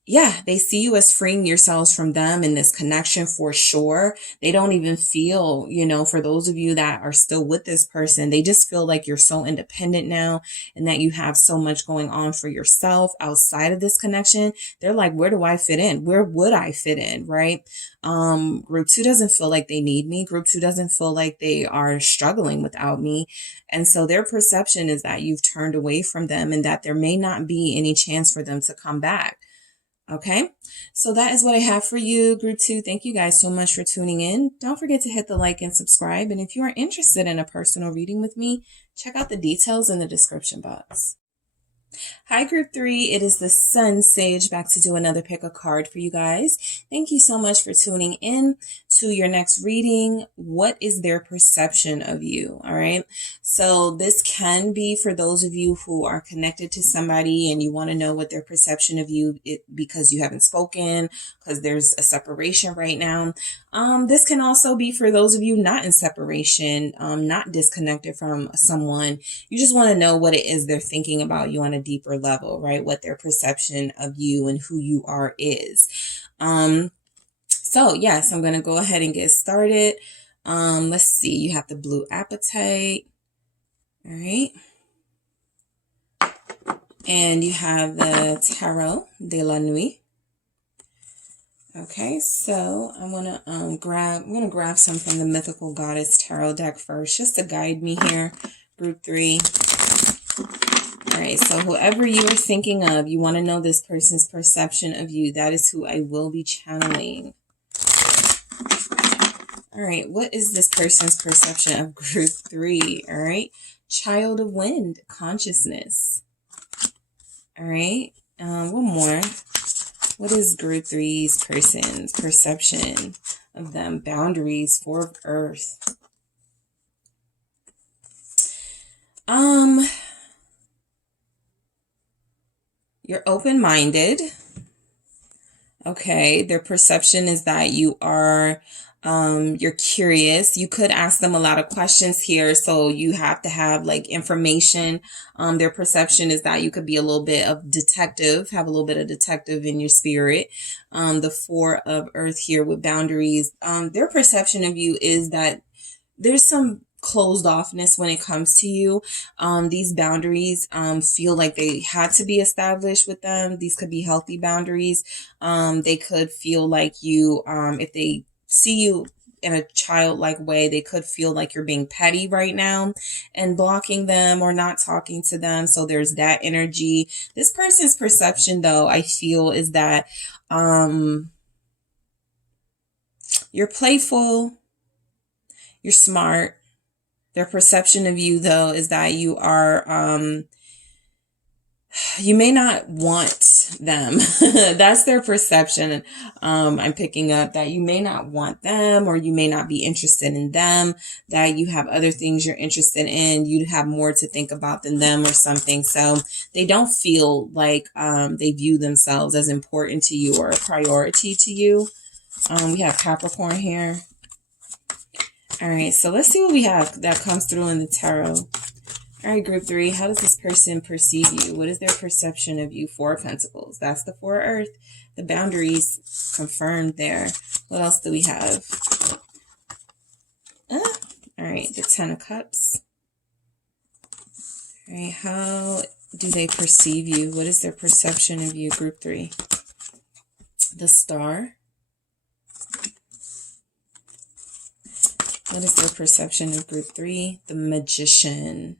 yeah, they see you as freeing yourselves from them in this connection for sure. They don't even feel, you know, for those of you that are still with this person, they just feel like you're so independent now and that you have so much going on for yourself outside of this connection. They're like, where do I fit in? Where would I fit in? Right? Group 2 doesn't feel like they need me. Group 2 doesn't feel like they are struggling without me. And so their perception is that you've turned away from them and that there may not be any chance for them to come back. Okay, so that is what I have for you, Group 2. Thank you guys so much for tuning in. Don't forget to hit the like and subscribe. And if you are interested in a personal reading with me, check out the details in the description box. Hi, Group 3. It is the SunSage back to do another pick a card for you guys. Thank you so much for tuning in to your next reading. What is their perception of you? All right. So this can be for those of you who are connected to somebody and you want to know what their perception of you is because you haven't spoken, because there's a separation right now. This can also be for those of you not in separation, not disconnected from someone. You just want to know what it is they're thinking about you on a deeper level, right? What their perception of you and who you are is. So yes, I'm going to go ahead and get started. Let's see. You have the blue apatite. All right. And you have the Tarot de la Nuit. Okay, so I'm gonna grab some from the Mythical Goddess Tarot deck first, just to guide me here, Group 3. All right, so whoever you are thinking of, you want to know this person's perception of you. That is who I will be channeling. All right, what is this person's perception of Group 3? All right, Child of Wind, consciousness. All right, one more. What is Group 3's person's perception of them? Boundaries, Four of Earth. You're open-minded. Okay, their perception is that you are, you're curious. You could ask them a lot of questions here, so you have to have like information. Their perception is that you could be a little bit of detective, have a little bit of detective in your spirit. The Four of Earth here with boundaries. Their perception of you is that there's some closed offness when it comes to you. These boundaries feel like they had to be established with them. These could be healthy boundaries. They could feel like you, if they see you in a childlike way, they could feel like you're being petty right now and blocking them or not talking to them. So there's that energy. This person's perception, though, I feel is that you're playful, you're smart. Their perception of you, though, is that you are, you may not want them. That's their perception. I'm picking up that you may not want them, or you may not be interested in them, that you have other things you're interested in. You have more to think about than them or something. So they don't feel like they view themselves as important to you or a priority to you. We have Capricorn here. All right, so let's see what we have that comes through in the tarot. All right, Group 3, how does this person perceive you? What is their perception of you? Four of Pentacles. That's the Four of Earth. The boundaries confirmed there. What else do we have? All right, the Ten of Cups. All right, how do they perceive you? What is their perception of you, Group 3? The Star. What is their perception of Group 3? The Magician.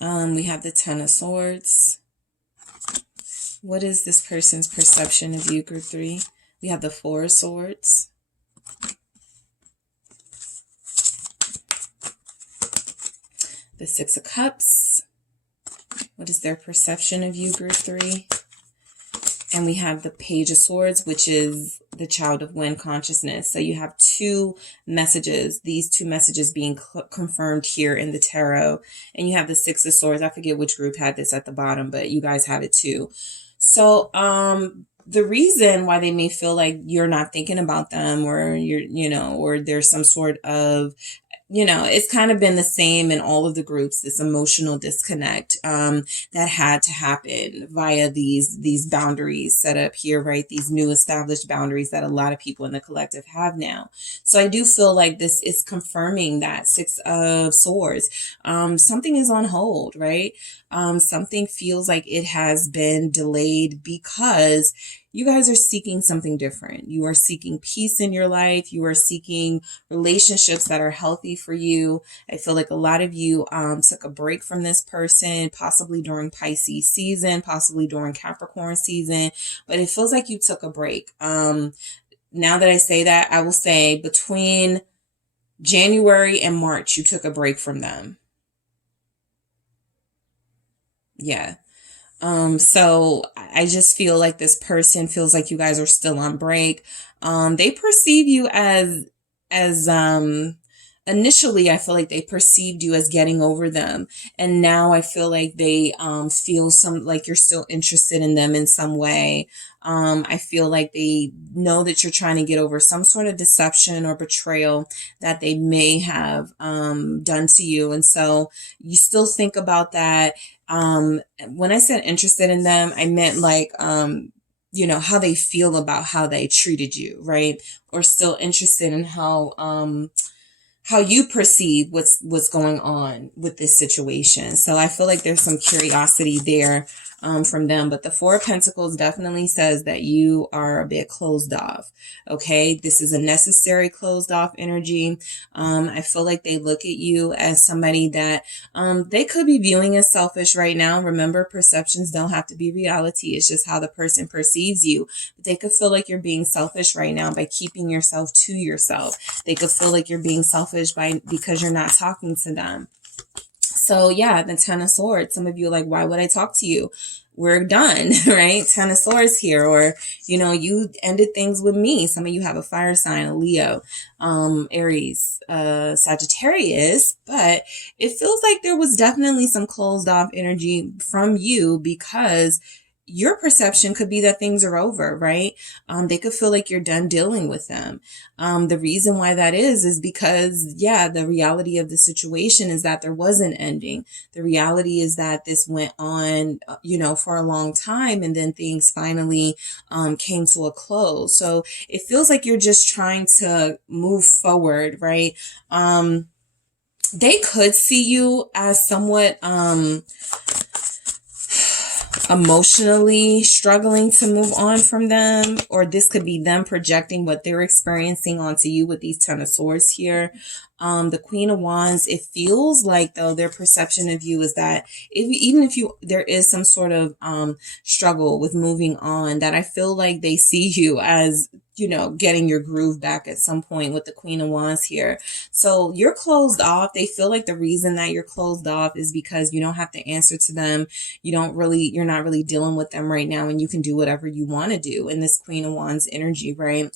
We have the Ten of Swords. What is this person's perception of you, group 3? We have the Four of Swords. The Six of Cups. What is their perception of you, group 3? And we have the Page of Swords, which is the Child of Wind consciousness. So you have two messages, these two messages being confirmed here in the tarot. And you have the Six of Swords. I forget which group had this at the bottom, but you guys have it too. So the reason why they may feel like you're not thinking about them, or or there's some sort of, it's kind of been the same in all of the groups, this emotional disconnect that had to happen via these boundaries set up here, right? These new established boundaries that a lot of people in the collective have now. So I do feel like this is confirming that Six of Swords. Something is on hold, right? Something feels like it has been delayed because you guys are seeking something different. You are seeking peace in your life. You are seeking relationships that are healthy for you. I feel like a lot of you took a break from this person, possibly during Pisces season, possibly during Capricorn season, but it feels like you took a break. Now that I say that, I will say between January and March, you took a break from them. Yeah. So I just feel like this person feels like you guys are still on break. They perceive you as initially, I feel like they perceived you as getting over them. And now I feel like they, feel like you're still interested in them in some way. I feel like they know that you're trying to get over some sort of deception or betrayal that they may have, done to you. And so you still think about that. When I said interested in them, I meant like, how they feel about how they treated you, right? Or still interested in how you perceive what's going on with this situation. So I feel like there's some curiosity there from them. But the Four of Pentacles definitely says that you are a bit closed off. Okay, this is a necessary closed off energy. I feel like they look at you as somebody that they could be viewing as selfish right now. Remember, perceptions don't have to be reality. It's just how the person perceives you. But they could feel like you're being selfish right now by keeping yourself to yourself. They could feel like you're being selfish because you're not talking to them. So yeah, the Ten of Swords. Some of you are like, why would I talk to you? We're done, right? Ten of Swords here. Or, you ended things with me. Some of you have a fire sign, a Leo, Aries, Sagittarius, but it feels like there was definitely some closed off energy from you because your perception could be that things are over, right? They could feel like you're done dealing with them. The reason why that is because, the reality of the situation is that there was an ending. The reality is that this went on, for a long time, and then things finally came to a close. So it feels like you're just trying to move forward, right? They could see you as somewhat, emotionally struggling to move on from them, or this could be them projecting what they're experiencing onto you with these Ten of Swords here. The Queen of Wands, it feels like though their perception of you is that even if there is some sort of struggle with moving on, that I feel like they see you as getting your groove back at some point with the Queen of Wands here. So you're closed off. They feel like the reason that you're closed off is because you don't have to answer to them. You're not really dealing with them right now, and you can do whatever you want to do in this Queen of Wands energy, right?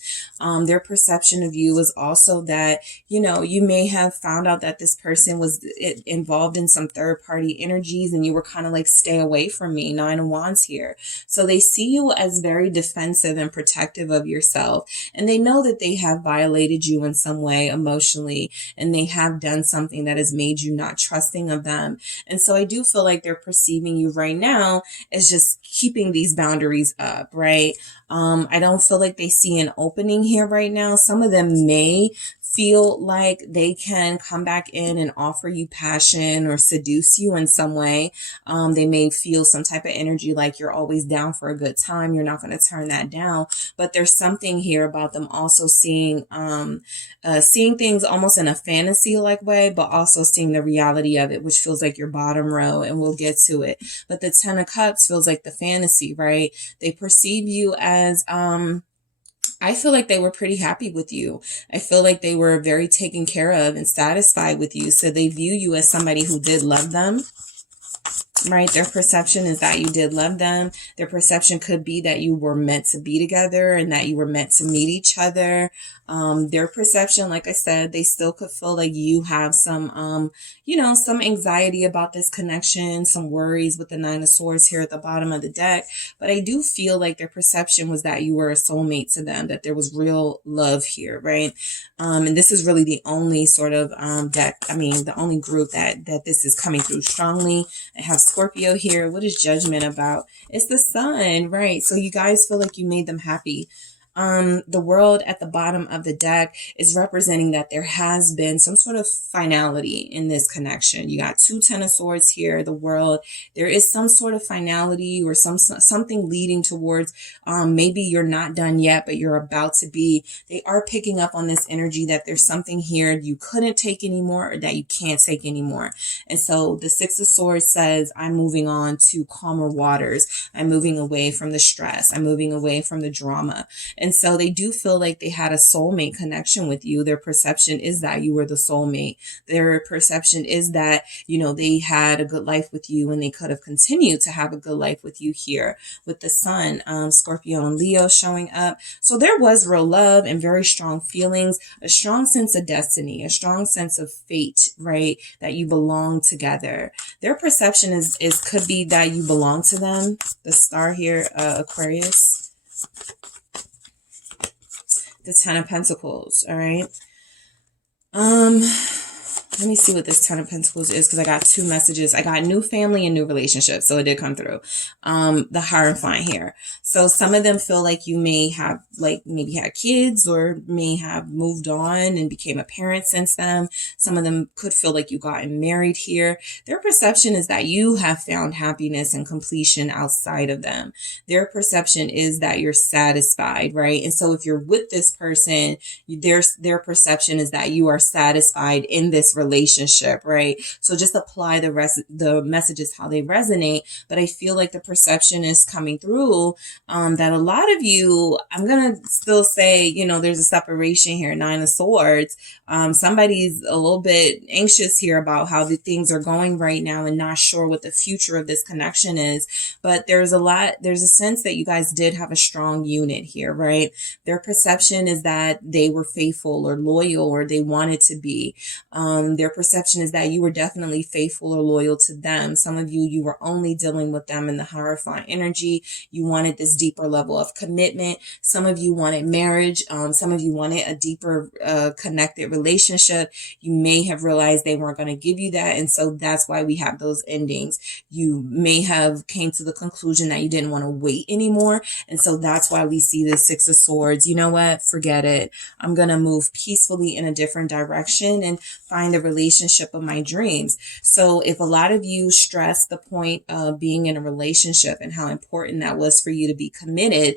Their perception of you is also that, you may have found out that this person was involved in some third party energies, and you were kind of like, stay away from me, Nine of Wands here. So they see you as very defensive and protective of yourself. And they know that they have violated you in some way emotionally, and they have done something that has made you not trusting of them. And so I do feel like they're perceiving you right now as just keeping these boundaries up, right? I don't feel like they see an opening here right now. Some of them may feel like they can come back in and offer you passion or seduce you in some way. They may feel some type of energy like you're always down for a good time. You're not going to turn that down. But there's something here about them also seeing things almost in a fantasy like way, but also seeing the reality of it, which feels like your bottom row, and we'll get to it. But the Ten of Cups feels like the fantasy, right? They perceive you as I feel like they were pretty happy with you. I feel like they were very taken care of and satisfied with you. So they view you as somebody who did love them. Right? Their perception is that you did love them. Their perception could be that you were meant to be together and that you were meant to meet each other. Their perception, like I said, they still could feel like you have some, some anxiety about this connection, some worries with the Nine of Swords here at the bottom of the deck. But I do feel like their perception was that you were a soulmate to them, that there was real love here, right? And this is really the only sort of the only group that this is coming through strongly. I have Scorpio here. What is Judgment about? It's the Sun, right? So you guys feel like you made them happy. The World at the bottom of the deck is representing that there has been some sort of finality in this connection. You got two Ten of Swords here, the World. There is some sort of finality or something leading towards maybe you're not done yet, but you're about to be. They are picking up on this energy that there's something here you couldn't take anymore or that you can't take anymore. And so the Six of Swords says, I'm moving on to calmer waters. I'm moving away from the stress. I'm moving away from the drama. And so they do feel like they had a soulmate connection with you. Their perception is that you were the soulmate. Their perception is that, they had a good life with you and they could have continued to have a good life with you here with the Sun, Scorpio and Leo showing up. So there was real love and very strong feelings, a strong sense of destiny, a strong sense of fate, right? That you belong together. Their perception is could be that you belong to them. The Star here, Aquarius. The Ten of Pentacles, all right? Let me see what this Ten of Pentacles is, because I got two messages. I got new family and new relationships, so it did come through. The Hierophant here. So some of them feel like you may have, maybe had kids or may have moved on and became a parent since then. Some of them could feel like you gotten married here. Their perception is that you have found happiness and completion outside of them. Their perception is that you're satisfied, right? And so if you're with this person, their perception is that you are satisfied in this relationship, right? So just apply the messages how they resonate. But I feel like the perception is coming through that a lot of you, I'm gonna still say, there's a separation here, Nine of Swords. Somebody's a little bit anxious here about how the things are going right now and not sure what the future of this connection is. But there's a sense that you guys did have a strong unit here, right? Their perception is that they were faithful or loyal or they wanted to be. Their perception is that you were definitely faithful or loyal to them. Some of you were only dealing with them in the Hierophant energy. You wanted this deeper level of commitment. Some of you wanted marriage. Some of you wanted a deeper connected relationship. You may have realized they weren't going to give you that. And so that's why we have those endings. You may have came to the conclusion that you didn't want to wait anymore. And so that's why we see the Six of Swords. You know what? Forget it. I'm going to move peacefully in a different direction and find the relationship of my dreams. So if a lot of you stress the point of being in a relationship and how important that was for you to be committed,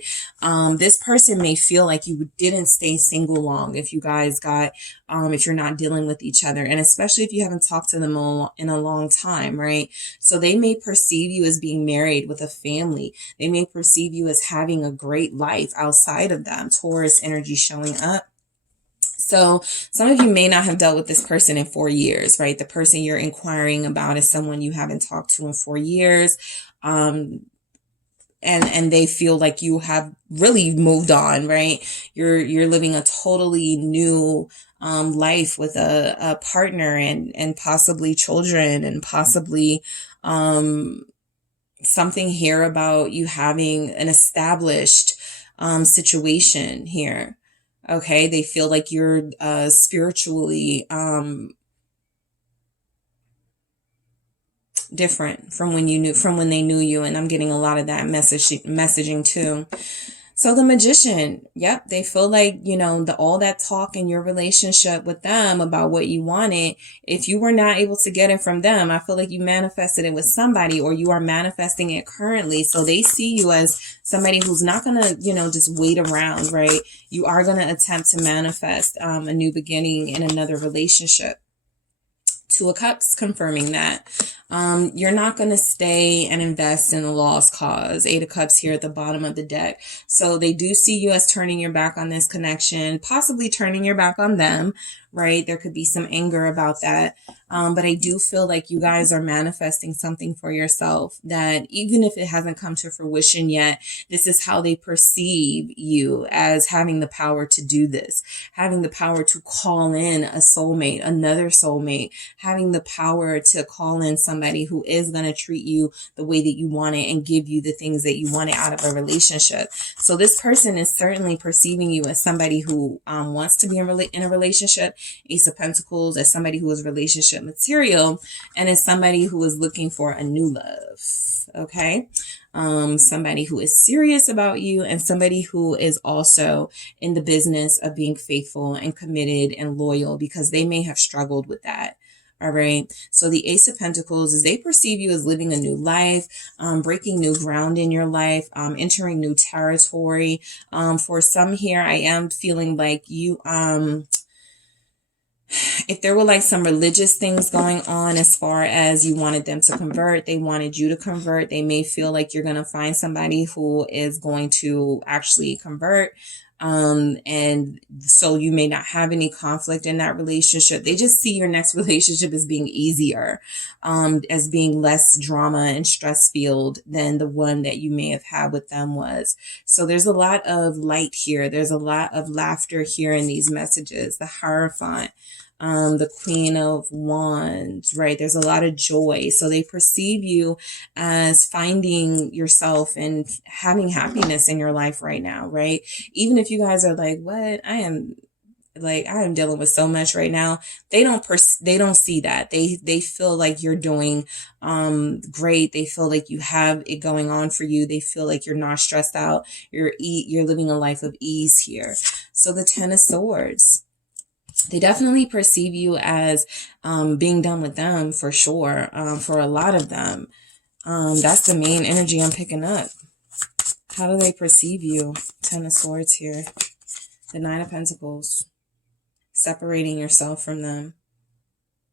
this person may feel like you didn't stay single long if you guys got, if you're not dealing with each other, and especially if you haven't talked to them in a long time, right? So they may perceive you as being married with a family. They may perceive you as having a great life outside of them. Taurus energy showing up. So some of you may not have dealt with this person in 4 years, right? The person you're inquiring about is someone you haven't talked to in 4 years. And they feel like you have really moved on, right? You're living a totally new life with a partner and possibly children and possibly something here about you having an established situation here. Okay, they feel like you're spiritually different from when they knew you, and I'm getting a lot of that messaging too. So the Magician, yep, they feel like, you know, all that talk in your relationship with them about what you wanted, if you were not able to get it from them, I feel like you manifested it with somebody, or you are manifesting it currently. So they see you as somebody who's not going to, you know, just wait around, right? You are going to attempt to manifest a new beginning in another relationship. Two of Cups confirming that. You're not going to stay and invest in a lost cause. Eight of Cups here at the bottom of the deck. So they do see you as turning your back on this connection, possibly turning your back on them, right? There could be some anger about that. But I do feel like you guys are manifesting something for yourself that even if it hasn't come to fruition yet, this is how they perceive you, as having the power to do this, having the power to call in a soulmate, another soulmate, having the power to call in somebody who is going to treat you the way that you want it and give you the things that you wanted out of a relationship. So this person is certainly perceiving you as somebody who wants to be in a relationship, Ace of Pentacles, as somebody who is relationship material, and as somebody who is looking for a new love. Okay. Somebody who is serious about you, and somebody who is also in the business of being faithful and committed and loyal, because they may have struggled with that. All right. So the Ace of Pentacles is they perceive you as living a new life, breaking new ground in your life, entering new territory. For some here, I am feeling like you, if there were like some religious things going on as far as you wanted them to convert, they wanted you to convert, they may feel like you're going to find somebody who is going to actually convert. And so you may not have any conflict in that relationship. They just see your next relationship as being easier, as being less drama and stress filled than the one that you may have had with them was. So there's a lot of light here. There's a lot of laughter here in these messages. The Hierophant, the Queen of Wands, right? There's a lot of joy. So they perceive you as finding yourself and having happiness in your life right now, right? Even if you guys are like, what? I am dealing with so much right now. They don't see that. They feel like you're doing great. They feel like you have it going on for you. They feel like you're not stressed out. You're living a life of ease here. So the Ten of Swords, they definitely perceive you as being done with them for sure. For a lot of them, that's the main energy I'm picking up. How do they perceive you? Ten of Swords here. The Nine of Pentacles. Separating yourself from them.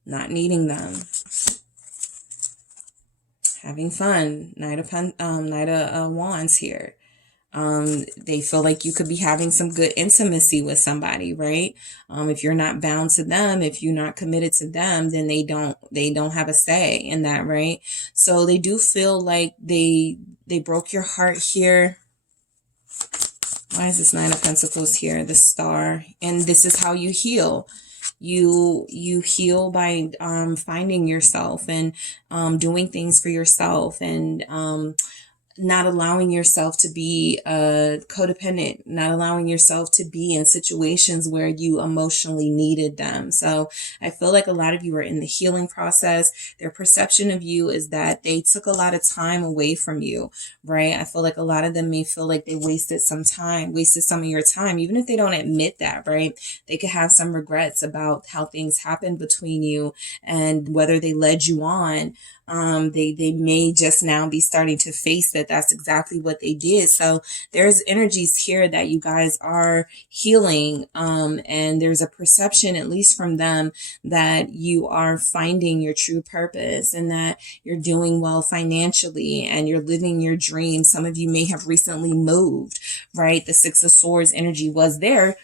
Not needing them. Having fun. Knight of Wands here. They feel like you could be having some good intimacy with somebody, right? If you're not bound to them, if you're not committed to them, then they don't have a say in that, right? So they do feel like they broke your heart here. Why is this Nine of Pentacles here? The Star. And this is how you heal. You heal by finding yourself and doing things for yourself, and not allowing yourself to be codependent, not allowing yourself to be in situations where you emotionally needed them. So I feel like a lot of you are in the healing process. Their perception of you is that they took a lot of time away from you, right? I feel like a lot of them may feel like they wasted some of your time, even if they don't admit that, right? They could have some regrets about how things happened between you and whether they led you on. They may just now be starting to face that that's exactly what they did. So there's energies here that you guys are healing. And there's a perception, at least from them, that you are finding your true purpose and that you're doing well financially and you're living your dreams. Some of you may have recently moved, right? The Six of Swords energy was there.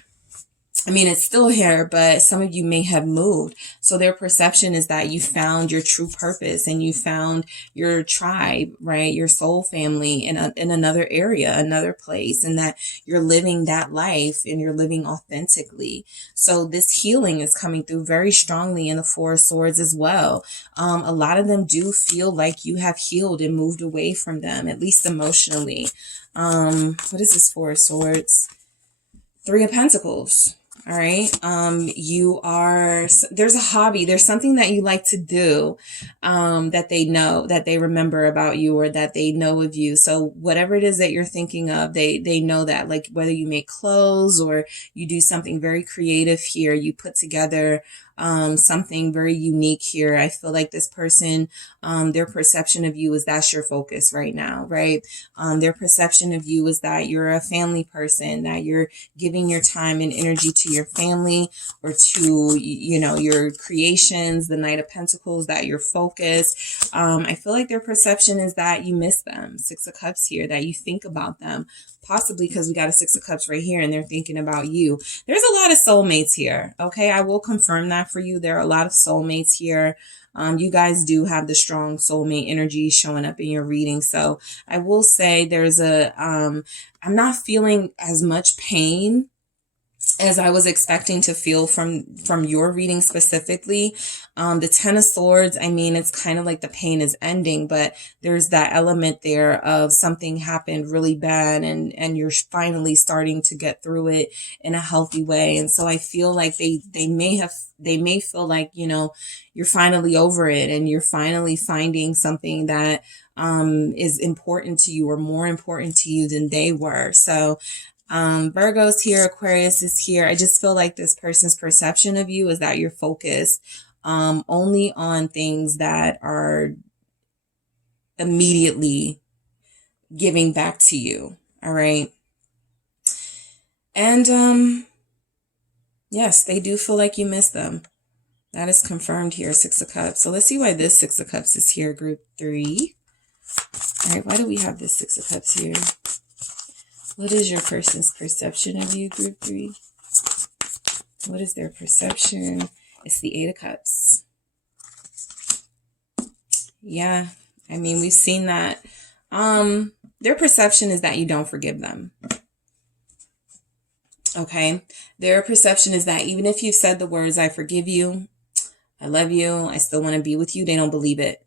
I mean, it's still here, but some of you may have moved. So their perception is that you found your true purpose and you found your tribe, right? Your soul family in another area, another place, and that you're living that life and you're living authentically. So this healing is coming through very strongly in the Four of Swords as well. A lot of them do feel like you have healed and moved away from them, at least emotionally. What is this Four of Swords? Three of Pentacles. All right. There's a hobby, there's something that you like to do, that they know, that they remember about you, or that they know of you. So whatever it is that you're thinking of, they know that, like whether you make clothes or you do something very creative here, you put together something very unique here. I feel like this person, their perception of you is that's your focus right now, right? Their perception of you is that you're a family person, that you're giving your time and energy to your family, or to, you know, your creations, the Knight of Pentacles, that you're focused. I feel like their perception is that you miss them. Six of Cups here, that you think about them, possibly because we got a Six of Cups right here and they're thinking about you. There's a lot of soulmates here. Okay. I will confirm that for you. There are a lot of soulmates here. You guys do have the strong soulmate energy showing up in your reading. So I will say there's I'm not feeling as much pain as I was expecting to feel from your reading specifically. The Ten of Swords, I mean, it's kind of like the pain is ending, but there's that element there of something happened really bad, and you're finally starting to get through it in a healthy way. And so I feel like they may feel like, you know, you're finally over it, and you're finally finding something that is important to you, or more important to you than they were. So Virgo's here, Aquarius is here. I just feel like this person's perception of you is that you're focused only on things that are immediately giving back to you. All right. And yes, they do feel like you miss them. That is confirmed here, Six of Cups. So let's see why this Six of Cups is here, group 3. All right, why do we have this Six of Cups here? What is your person's perception of you, group 3? What is their perception? It's the Eight of Cups. Yeah, I mean, we've seen that. Their perception is that you don't forgive them. Okay? Their perception is that even if you've said the words, I forgive you, I love you, I still want to be with you, they don't believe it.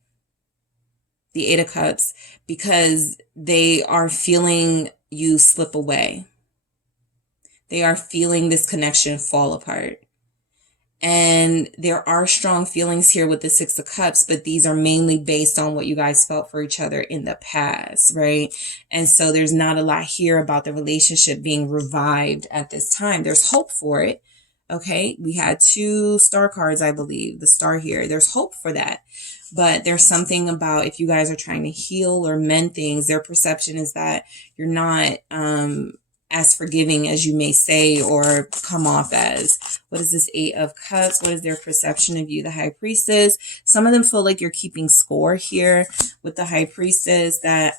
The Eight of Cups, because they are feeling you slip away. They are feeling this connection fall apart. And there are strong feelings here with the Six of Cups, but these are mainly based on what you guys felt for each other in the past, right? And so there's not a lot here about the relationship being revived at this time. There's hope for it. Okay, we had 2 star cards, I believe, the star here. There's hope for that. But there's something about if you guys are trying to heal or mend things, their perception is that you're not as forgiving as you may say or come off as. What is this Eight of Cups? What is their perception of you? The High Priestess. Some of them feel like you're keeping score here with the High Priestess, that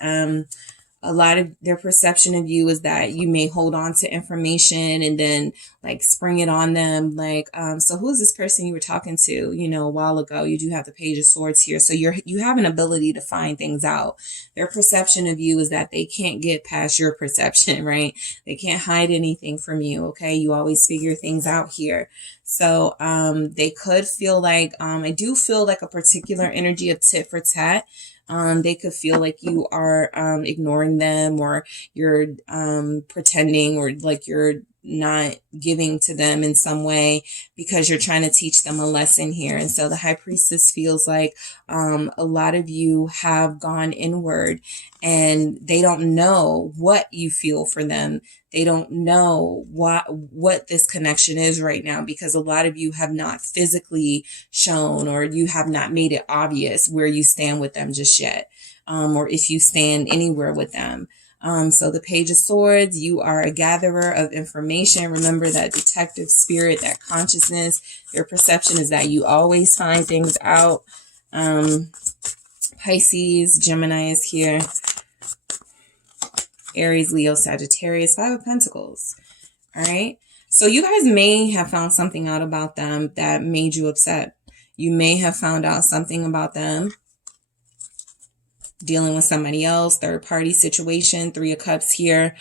a lot of their perception of you is that you may hold on to information and then like spring it on them. Like, so who is this person you were talking to, you know, a while ago? You do have the Page of Swords here. So you have an ability to find things out. Their perception of you is that they can't get past your perception, right? They can't hide anything from you. Okay. You always figure things out here. So, they could feel like, I do feel like a particular energy of tit for tat. They could feel like you are ignoring them, or you're pretending, or like you're not giving to them in some way because you're trying to teach them a lesson here. And so the High Priestess feels like a lot of you have gone inward and they don't know what you feel for them. They don't know what this connection is right now, because a lot of you have not physically shown, or you have not made it obvious where you stand with them just yet, or if you stand anywhere with them. So the Page of Swords, you are a gatherer of information. Remember that detective spirit, that consciousness. Your perception is that you always find things out. Pisces, Gemini is here. Aries, Leo, Sagittarius, Five of Pentacles. All right. So you guys may have found something out about them that made you upset. You may have found out something about them dealing with somebody else, third party situation, Three of Cups here.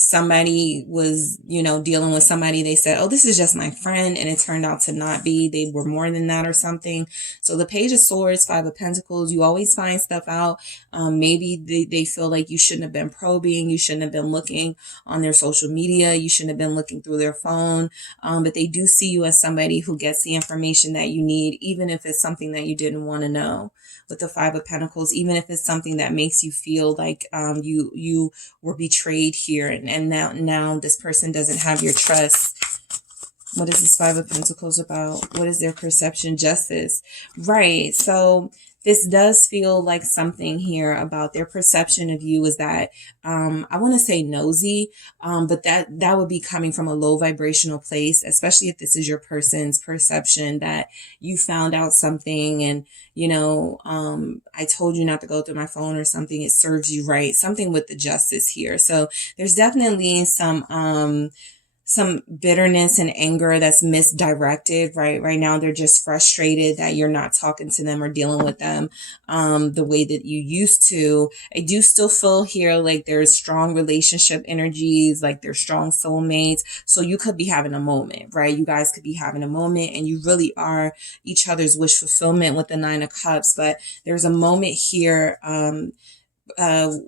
somebody was, you know, dealing with somebody, they said, oh, this is just my friend, and it turned out to not be. They were more than that or something. So the Page of Swords, Five of Pentacles, you always find stuff out. Maybe they feel like you shouldn't have been probing, you shouldn't have been looking on their social media, you shouldn't have been looking through their phone, but they do see you as somebody who gets the information that you need, even if it's something that you didn't want to know. With the Five of Pentacles, even if it's something that makes you feel like you were betrayed here, and now this person doesn't have your trust. What is this Five of Pentacles about? What is their perception? Justice. Right. So this does feel like something here about their perception of you is that, I want to say nosy, but that would be coming from a low vibrational place, especially if this is your person's perception that you found out something and, you know, I told you not to go through my phone or something. It serves you right. Something with the justice here. So there's definitely some bitterness and anger that's misdirected, right? Right now, they're just frustrated that you're not talking to them or dealing with them the way that you used to. I do still feel here like there's strong relationship energies, like they're strong soulmates. So you could be having a moment, right? You guys could be having a moment and you really are each other's wish fulfillment with the Nine of Cups. But there's a moment here,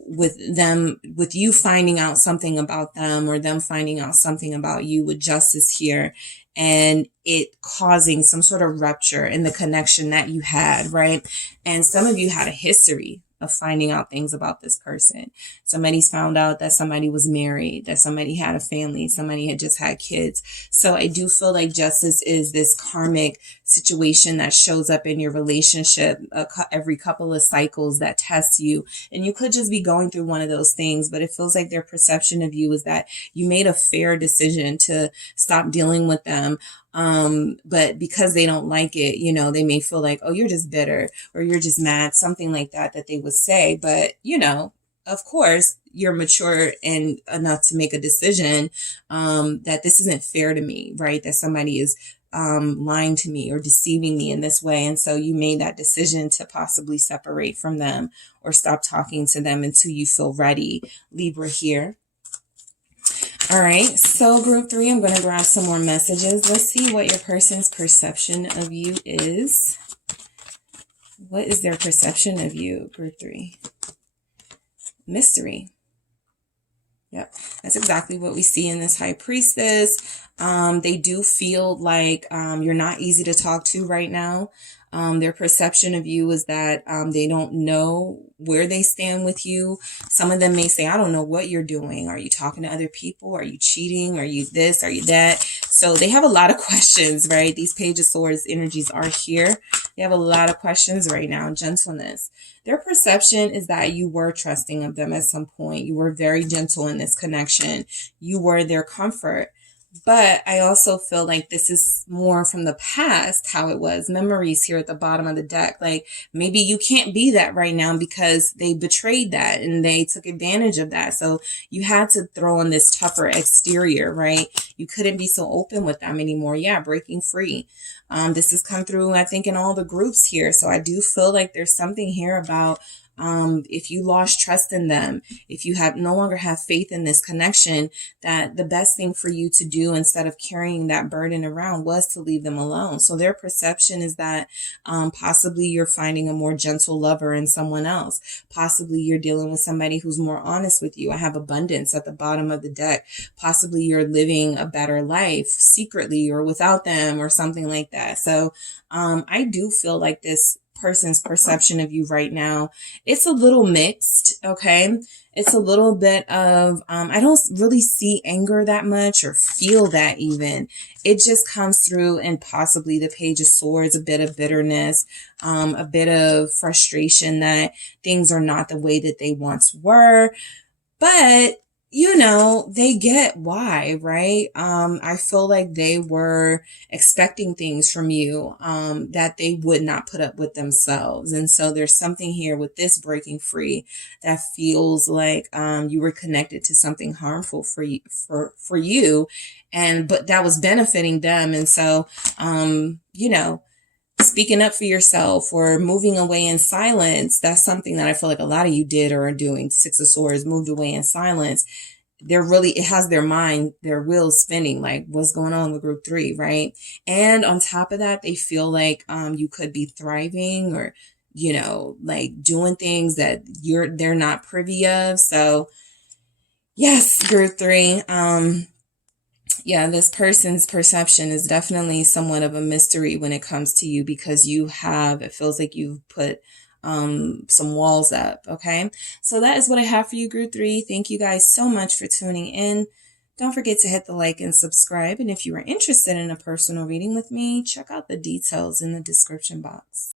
with you finding out something about them or them finding out something about you with justice here, and it causing some sort of rupture in the connection that you had, right? And some of you had a history of finding out things about this person. Somebody's found out that somebody was married, that somebody had a family, somebody had just had kids. So I do feel like justice is this karmic situation that shows up in your relationship every couple of cycles that tests you. And you could just be going through one of those things, but it feels like their perception of you is that you made a fair decision to stop dealing with them. But because they don't like it, you know, they may feel like, oh, you're just bitter or you're just mad, something like that they would say. But, you know, of course, you're mature and enough to make a decision, that this isn't fair to me, right? That somebody is lying to me or deceiving me in this way. And so you made that decision to possibly separate from them or stop talking to them until you feel ready. Libra here. All right, so group 3, I'm going to grab some more messages. Let's see what your person's perception of you is. What is their perception of you, group 3? Mystery. Yep, that's exactly what we see in this High Priestess. They do feel like you're not easy to talk to right now. Their perception of you is that they don't know where they stand with you. Some of them may say, I don't know what you're doing. Are you talking to other people? Are you cheating? Are you this? Are you that? So they have a lot of questions, right? These Page of Swords energies are here. They have a lot of questions right now. Gentleness. Their perception is that you were trusting of them at some point. You were very gentle in this connection. You were their comfort. But I also feel like this is more from the past, how it was. Memories here at the bottom of the deck. Like maybe you can't be that right now because they betrayed that and they took advantage of that. So you had to throw on this tougher exterior, right? You couldn't be so open with them anymore. Yeah, breaking free. This has come through, I think, in all the groups here. So I do feel like there's something here about if you lost trust in them, if you have no longer have faith in this connection, that the best thing for you to do instead of carrying that burden around was to leave them alone. So their perception is that possibly you're finding a more gentle lover in someone else. Possibly you're dealing with somebody who's more honest with you. I have abundance at the bottom of the deck. Possibly you're living a better life secretly or without them or something like that. So I do feel like this person's perception of you right now, it's a little mixed. Okay, it's a little bit of I don't really see anger that much or feel that even. It just comes through in possibly the Page of Swords, a bit of bitterness, a bit of frustration that things are not the way that they once were. But you know, they get why, right? I feel like they were expecting things from you that they would not put up with themselves. And so there's something here with this breaking free that feels like you were connected to something harmful for you, but that was benefiting them. And so, you know, speaking up for yourself or moving away in silence, that's something that I feel like a lot of you did or are doing. Six of Swords, moved away in silence. it has their mind, their wheels spinning, like what's going on with group 3, right? And on top of that, they feel like you could be thriving, or like doing things that they're not privy of. So yes, group 3, yeah, this person's perception is definitely somewhat of a mystery when it comes to you, because it feels like you've put some walls up. Okay, so that is what I have for you, group 3. Thank you guys so much for tuning in. Don't forget to hit the like and subscribe, and if you are interested in a personal reading with me, check out the details in the description box.